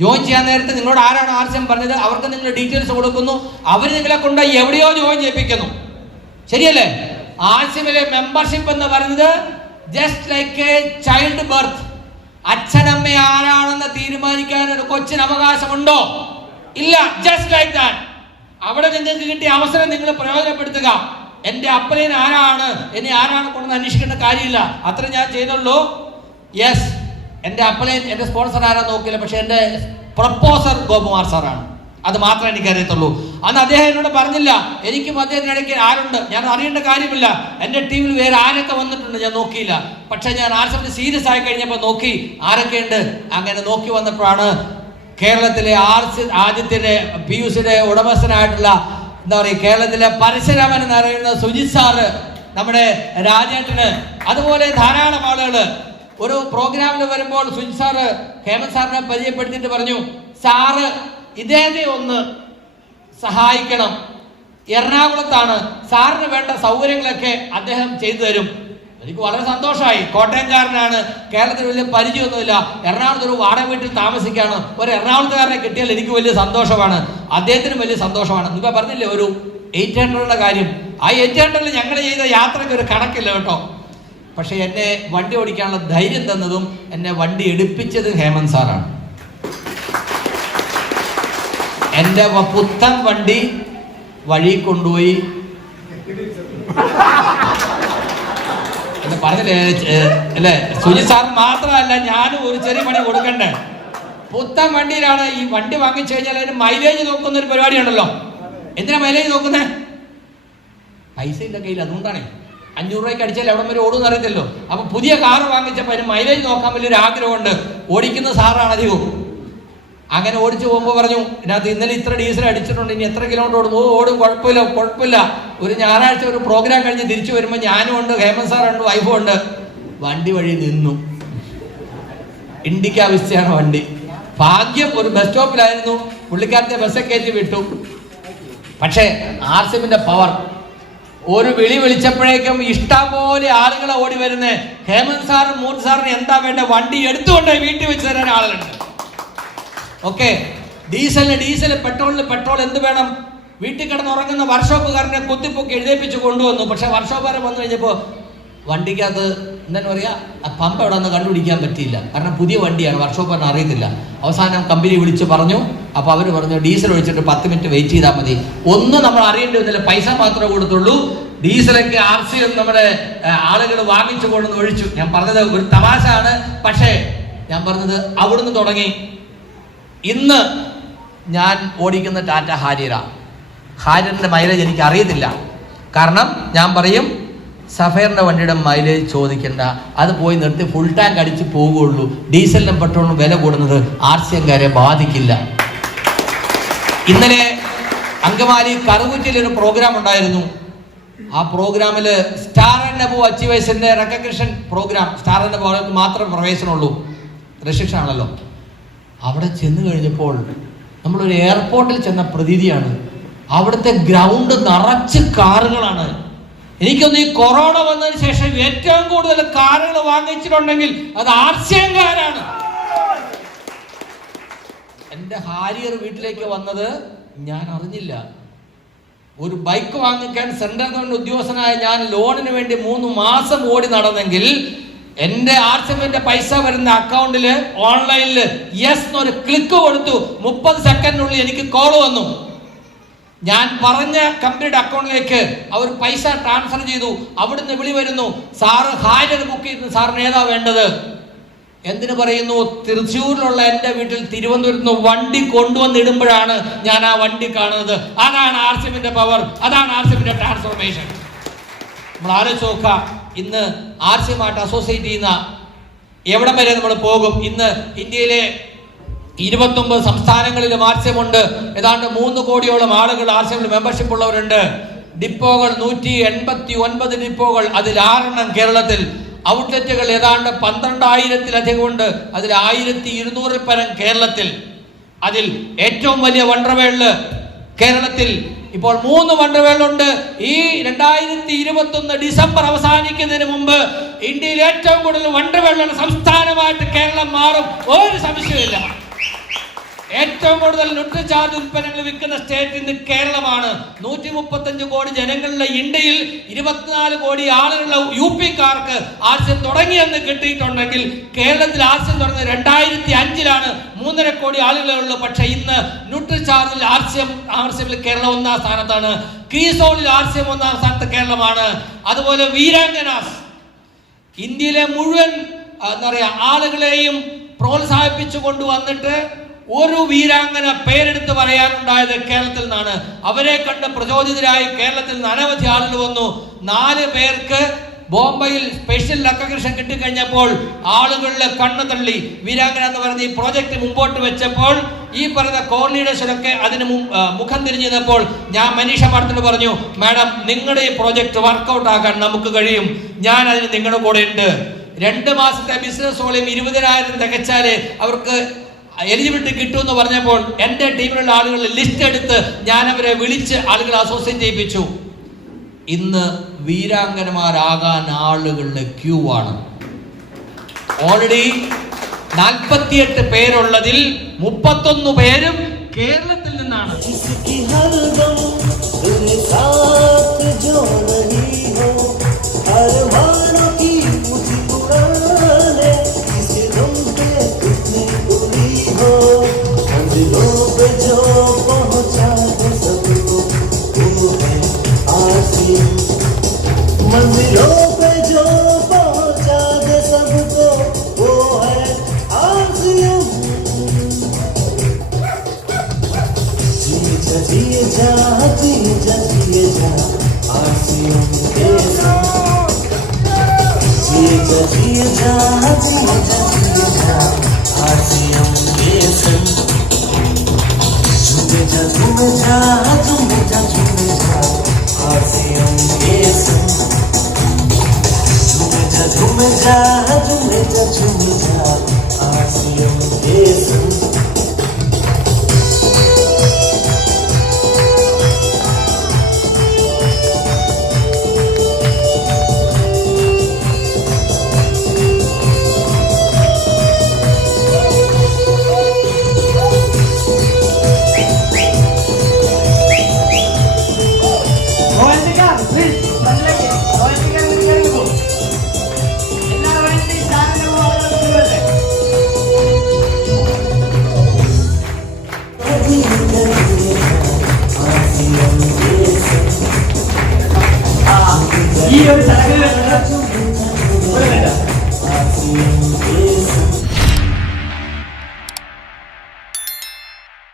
ജോയിൻ ചെയ്യാൻ നേരത്തെ നിങ്ങളോട് ആരാണ് ആർസിഎം പറഞ്ഞത്, അവർക്ക് നിങ്ങൾ ഡീറ്റെയിൽസ് കൊടുക്കുന്നു, അവർ നിങ്ങളെ കൊണ്ട് എവിടെയോ ജോയിൻ ചെയ്യിപ്പിക്കുന്നു. ശരിയല്ലേ? ആർസിഎമ്മിലെ മെമ്പർഷിപ്പ് എന്ന് പറയുന്നത് just like A child birth. അച്ഛനമ്മ ആരാണെന്ന് തീരുമാനിക്കാൻ ഒരു കൊച്ചിന് അവകാശമുണ്ടോ? ഇല്ല. Just like that. അവിടെ നിങ്ങൾക്ക് കിട്ടിയ അവസരം നിങ്ങൾ പ്രയോജനപ്പെടുത്തുക. എൻ്റെ അപ്പലേൻ ആരാണ്, എന്നെ ആരാണ് കൊണ്ടെന്ന് അന്വേഷിക്കേണ്ട കാര്യമില്ല. അത്ര ഞാൻ ചെയ്തുള്ളൂ. യെസ്, എൻ്റെ അപ്പലേൻ എൻ്റെ സ്പോൺസർ ആരാന്ന് നോക്കില്ല, പക്ഷെ എൻ്റെ പ്രപ്പോസർ ഗോപകുമാർ സാറാണ്. അത് മാത്രമേ എനിക്കറിയത്തുള്ളൂ. അന്ന് അദ്ദേഹം എന്നോട് പറഞ്ഞില്ല. എനിക്കും അദ്ദേഹത്തിനിടയ്ക്ക് ആരുണ്ട് ഞാൻ അറിയേണ്ട കാര്യമില്ല. എൻ്റെ ടീമിൽ വേറെ ആരൊക്കെ വന്നിട്ടുണ്ട് ഞാൻ നോക്കിയില്ല. പക്ഷെ ഞാൻ ആർസിഎമ്മിൽ സീരിയസ് ആയി കഴിഞ്ഞപ്പോൾ നോക്കി ആരൊക്കെ ഉണ്ട്. അങ്ങനെ നോക്കി വന്നപ്പോഴാണ് കേരളത്തിലെ ആദ്യത്തിന്റെ PUCയുടെ ഉടമസ്ഥനായിട്ടുള്ള എന്താ പറയുക കേരളത്തിലെ പരശുരാമൻ എന്ന് പറയുന്ന സുജിത് സാറ്, നമ്മുടെ രാജേട്ടന്, അതുപോലെ ധാരാളം ആളുകൾ ഒരു പ്രോഗ്രാമിൽ വരുമ്പോൾ സുജിത് സാറ് ഹേമന്ത് സാറിനെ പരിചയപ്പെടുത്തിയിട്ട് പറഞ്ഞു, സാറ് ഇദ്ദേഹത്തെ ഒന്ന് സഹായിക്കണം, എറണാകുളത്താണ്, സാറിന് വേണ്ട സൗകര്യങ്ങളൊക്കെ അദ്ദേഹം ചെയ്തു തരും. എനിക്ക് വളരെ സന്തോഷമായി. കോട്ടയംകാരനാണ്, കേരളത്തിൽ വലിയ പരിചയമൊന്നുമില്ല, എറണാകുളത്ത് ഒരു വാടക വീട്ടിൽ താമസിക്കുകയാണ്. ഒരു എറണാകുളത്തുകാരനെ കിട്ടിയാൽ എനിക്ക് വലിയ സന്തോഷമാണ്, അദ്ദേഹത്തിനും വലിയ സന്തോഷമാണ്. ഇപ്പം പറഞ്ഞില്ലേ ഒരു 800 കാര്യം, ആ 800 ഞങ്ങൾ ചെയ്ത യാത്രയ്ക്ക് ഒരു കണക്കില്ല കേട്ടോ. പക്ഷെ എന്നെ വണ്ടി ഓടിക്കാനുള്ള ധൈര്യം തന്നതും എന്നെ വണ്ടി എടുപ്പിച്ചതും ഹേമന്ത് സാറാണ്. എൻ്റെ പുത്തൻ വണ്ടി വഴി കൊണ്ടുപോയി പറഞ്ഞില്ലേ അല്ലേ, സുജിത് സാർ മാത്രമല്ല ഞാനും ഒരു ചെറിയ പണി കൊടുക്കണ്ടേ. പുത്തൻ വണ്ടിയിലാണ് ഈ വണ്ടി വാങ്ങിച്ചു കഴിഞ്ഞാൽ അതിന് മൈലേജ് നോക്കുന്ന ഒരു പരിപാടിയാണല്ലോ. എന്തിനാ മൈലേജ് നോക്കുന്നത്? പൈസ ഇല്ല കയ്യിൽ, അതുകൊണ്ടാണ്. 500 രൂപയ്ക്ക് അടിച്ചാൽ എവിടെ വരെ ഓടുമെന്ന് അറിയത്തില്ലോ. അപ്പൊ പുതിയ കാറ് വാങ്ങിച്ചപ്പോൾ അതിന് മൈലേജ് നോക്കാൻ വലിയൊരു ആഗ്രഹമുണ്ട്. ഓടിക്കുന്ന സാറാണ് അധികവും. അങ്ങനെ ഓടിച്ചു പോകുമ്പോൾ പറഞ്ഞു, ഇതിനകത്ത് ഇന്നലെ ഇത്ര ഡീസൽ അടിച്ചിട്ടുണ്ട്, ഇനി എത്ര കിലോമീറ്റർ ഓടും? ഓടും, കുഴപ്പമില്ല. ഒരു ഞായറാഴ്ച ഒരു പ്രോഗ്രാം കഴിഞ്ഞ് തിരിച്ചു വരുമ്പോൾ ഞാനും ഉണ്ട്, ഹേമന്ത് സാറുണ്ട്, വൈഫും ഉണ്ട്. വണ്ടി വഴി നിന്നു. ഇൻഡിക്ക വിസ്റ്റയാണ് വണ്ടി. ഭാഗ്യം ഒരു ബസ് സ്റ്റോപ്പിലായിരുന്നു, പുള്ളിക്കാരത്തെ ബസ്സെ കയറ്റി വിട്ടു. പക്ഷേ RCMന്റെ പവർ, ഒരു വിളി വിളിച്ചപ്പോഴേക്കും ഇഷ്ടംപോലെ ആളുകളെ ഓടി വരുന്നേ. ഹേമന്ത് സാറും മൂർത്തി സാറിന് എന്താ വേണ്ട, വണ്ടി എടുത്തുകൊണ്ടായി വീട്ടിൽ വെച്ച് തരാൻ ആളുകളുണ്ട്. ഓക്കെ, ഡീസൽ, പെട്രോൾ എന്ത് വേണം? വീട്ടിൽ കിടന്നുറങ്ങുന്ന വർക്ക്ഷോപ്പുകാരനെ കുത്തിപ്പൊക്കി എഴുതേപ്പിച്ച് കൊണ്ടുവന്നു. പക്ഷെ വർക്ക്ഷോപ്പുകാരൻ വന്നു കഴിഞ്ഞപ്പോൾ വണ്ടിക്കകത്ത് എന്താ പറയുക, പമ്പ് എവിടെ നിന്ന് കണ്ടുപിടിക്കാൻ പറ്റിയില്ല. കാരണം പുതിയ വണ്ടിയാണ്, വർക്ക്ഷോപ്പുകാരൻ അറിയത്തില്ല. അവസാനം കമ്പനി വിളിച്ച് പറഞ്ഞു. അപ്പോൾ അവർ പറഞ്ഞു, ഡീസൽ ഒഴിച്ചിട്ട് 10 മിനിറ്റ് വെയിറ്റ് ചെയ്താൽ മതി. ഒന്നും നമ്മൾ അറിയേണ്ടി വന്നില്ല, പൈസ മാത്രമേ കൊടുത്തുള്ളൂ. ഡീസലൊക്കെ RCM നമ്മുടെ ആളുകൾ വാങ്ങിച്ചു കൊണ്ടുവന്ന് ഒഴിച്ചു. ഞാൻ പറഞ്ഞത് ഒരു തമാശ ആണ്, പക്ഷേ ഞാൻ പറഞ്ഞത് അവിടുന്ന് തുടങ്ങി. ഇന്ന് ഞാൻ ഓടിക്കുന്ന ടാറ്റ ഹാരിയറിന്റെ മൈലേജ് എനിക്ക് അറിയത്തില്ല. കാരണം ഞാൻ പറയും, സഫയറിന്റെ വണ്ടിയുടെ മൈലേജ് ചോദിക്കണ്ട, അത് പോയി നിർത്തി ഫുൾ ടാങ്ക് അടിച്ച് പോകുള്ളൂ. ഡീസലിനും പെട്രോളിനും വില കൂടുന്നത് RCMകാരെ ബാധിക്കില്ല. ഇന്നലെ അങ്കമാലി കറുകുറ്റിയിൽ ഒരു പ്രോഗ്രാം ഉണ്ടായിരുന്നു. ആ പ്രോഗ്രാമിൽ സ്റ്റാർ ആൻഡ് അബോവ് അച്ചീവേഴ്സിന്റെ recognition programme. Star and above മാത്രം പ്രവേശനമുള്ളൂ, റെസ്ട്രിക്ഷൻ ആണല്ലോ. അവിടെ ചെന്ന് കഴിഞ്ഞപ്പോൾ നമ്മളൊരു എയർപോർട്ടിൽ ചെന്ന പ്രതീതിയാണ്. അവിടുത്തെ ഗ്രൗണ്ട് നിറച്ച് കാറുകളാണ്. എനിക്കൊന്ന് ഈ കൊറോണ വന്നതിന് ശേഷം ഏറ്റവും കൂടുതൽ കാറുകൾ വാങ്ങിച്ചിട്ടുണ്ടെങ്കിൽ അത് RCMകാരാണ്. എൻ്റെ ഹാരിയർ വീട്ടിലേക്ക് വന്നത് ഞാൻ അറിഞ്ഞില്ല. ഒരു ബൈക്ക് വാങ്ങിക്കാൻ സെൻട്രൽ ഗവൺമെന്റ് ഉദ്യോഗസ്ഥനായ ഞാൻ ലോണിന് വേണ്ടി 3 മാസം ഓടി നടന്നെങ്കിൽ എന്റെ RCMന്റെ പൈസ വരുന്ന അക്കൗണ്ടിൽ ഓൺലൈനിൽ യെസ് എന്നൊരു ക്ലിക്ക് കൊടുത്തു. 30 സെക്കൻഡിനുള്ളിൽ എനിക്ക് കോൾ വന്നു. ഞാൻ പറഞ്ഞ കമ്പനിയുടെ അക്കൗണ്ടിലേക്ക് അവർ പൈസ ട്രാൻസ്ഫർ ചെയ്തു. അവിടുന്ന് വിളി വരുന്നു, സാറ് ഹാരിയർ ബുക്ക് ചെയ്യുന്നു, സാറിന് ഏതാ വേണ്ടത്? എന്തിനു പറയുന്നു? തൃശ്ശൂരിലുള്ള എൻ്റെ വീട്ടിൽ തിരുവനന്തപുരത്ത് നിന്ന് വണ്ടി കൊണ്ടുവന്നിടുമ്പോഴാണ് ഞാൻ ആ വണ്ടി കാണുന്നത്. അതാണ് RCMന്റെ പവർ, അതാണ് RCMന്റെ ട്രാൻസ്ഫോർമേഷൻ. നമ്മൾ ആലോചിച്ച് നോക്കുക, ഇന്ന് RCMായിട്ട് അസോസിയേറ്റ് ചെയ്യുന്ന എവിടം വരെ നമ്മൾ പോകും? ഇന്ന് ഇന്ത്യയിലെ 29 സംസ്ഥാനങ്ങളിലും RCM ഉണ്ട്. ഏതാണ്ട് 3 കോടിയോളം ആളുകൾ RCMൽ മെമ്പർഷിപ്പ് ഉള്ളവരുണ്ട്. ഡിപ്പോകൾ 189 ഡിപ്പോകൾ, അതിൽ 6 കേരളത്തിൽ. ഔട്ട്ലെറ്റുകൾ ഏതാണ്ട് 12,000-ലധികം ഉണ്ട്, അതിൽ 1,200 പരം കേരളത്തിൽ. അതിൽ ഏറ്റവും വലിയ വണ്ടർവേൾഡ് കേരളത്തിൽ ഇപ്പോൾ 3 വണ്ടർവേൾഡ്. ഈ 2021 ഡിസംബർ അവസാനിക്കുന്നതിന് മുമ്പ് ഇന്ത്യയിൽ ഏറ്റവും കൂടുതൽ വണ്ടർവേൾഡ് സംസ്ഥാനമായിട്ട് കേരളം മാറും, ഒരു സംശയമില്ല. ഏറ്റവും കൂടുതൽ ന്യൂട്രിചാർജ് ഉൽപ്പന്നങ്ങൾ വിൽക്കുന്ന സ്റ്റേറ്റ് ഇന്ന് കേരളമാണ്. 135 കോടി ജനങ്ങളുടെ ഇന്ത്യയിൽ 24 കോടി ആളുകളുടെ UP-കാർക്ക് RCM തുടങ്ങിയെന്ന് കിട്ടിയിട്ടുണ്ടെങ്കിൽ കേരളത്തിൽ RCM തുടങ്ങിയത് 2005-ലാണ്. 3.5 കോടി ആളുകളേ ഉള്ളൂ. പക്ഷെ ഇന്ന് ന്യൂട്രിചാർജിൽ RCMൽ കേരളം 1-ാം സ്ഥാനത്താണ്. ക്രീസോളിൽ RCM 1-ാം സ്ഥാനത്ത് കേരളമാണ്. അതുപോലെ വീരാംഗനാസ്, ഇന്ത്യയിലെ മുഴുവൻ എന്താ പറയാ ആളുകളെയും പ്രോത്സാഹിപ്പിച്ചു കൊണ്ടുവന്നിട്ട് ഒരു വീരാംഗന പേരെടുത്ത് പറയാനുണ്ടായത് കേരളത്തിൽ നിന്നാണ്. അവരെ കണ്ട് പ്രചോദിതരായി കേരളത്തിൽ നിന്ന് അനവധി ആളുകൾ വന്നു. 4 പേർക്ക് ബോംബെയിൽ സ്പെഷ്യൽ റെക്കഗ്നിഷൻ കിട്ടിക്കഴിഞ്ഞപ്പോൾ ആളുകളിലെ കണ്ണു തള്ളി. വീരാങ്കന എന്ന് പറഞ്ഞ ഈ പ്രോജക്റ്റ് മുമ്പോട്ട് വെച്ചപ്പോൾ ഈ പറയുന്ന കോർ ലീഡേഴ്സിനൊക്കെ അതിന് മുഖം തിരിഞ്ഞപ്പോൾ ഞാൻ മനീഷ മാഡത്തിനോട് പറഞ്ഞു, മാഡം നിങ്ങളുടെ ഈ പ്രോജക്റ്റ് വർക്കൗട്ട് ആക്കാൻ നമുക്ക് കഴിയും, ഞാൻ അതിന് നിങ്ങളുടെ കൂടെ ഉണ്ട്. 2 മാസത്തെ ബിസിനസ് വോളിയം 20,000 തികച്ചാലേ അവർക്ക് എലിജിബിലിറ്റി കിട്ടുമെന്ന് പറഞ്ഞപ്പോൾ എൻ്റെ ടീമിലുള്ള ആളുകളുടെ ലിസ്റ്റ് എടുത്ത് ഞാൻ അവരെ വിളിച്ച് ആളുകളെ അസോസിയേറ്റ് ചെയ്യിപ്പിച്ചു. ഇന്ന് വീരാങ്കന്മാരാകാൻ ആളുകളുടെ ക്യൂ ആണ്. ഓൾറെഡി 48 പേരുള്ളതിൽ 31 പേരും കേരളത്തിൽ നിന്നാണ്. मंजिलों पे जो पहुंचा दे सबको वो है आरसीएम। जिए जा जिए जा जिए जा जिए जा आरसीएम के संग। जिए जा जिए जा जिए जा जिए जा आरसीएम के संग। झूमे जा झूमे जा झूमे जा झूमे जा आरसीएम के संग। झूमे जा झूमे जा झूमे जा झूमे जा आरसीएम के संग। ഈ ഒരു ചടങ്ങിൽ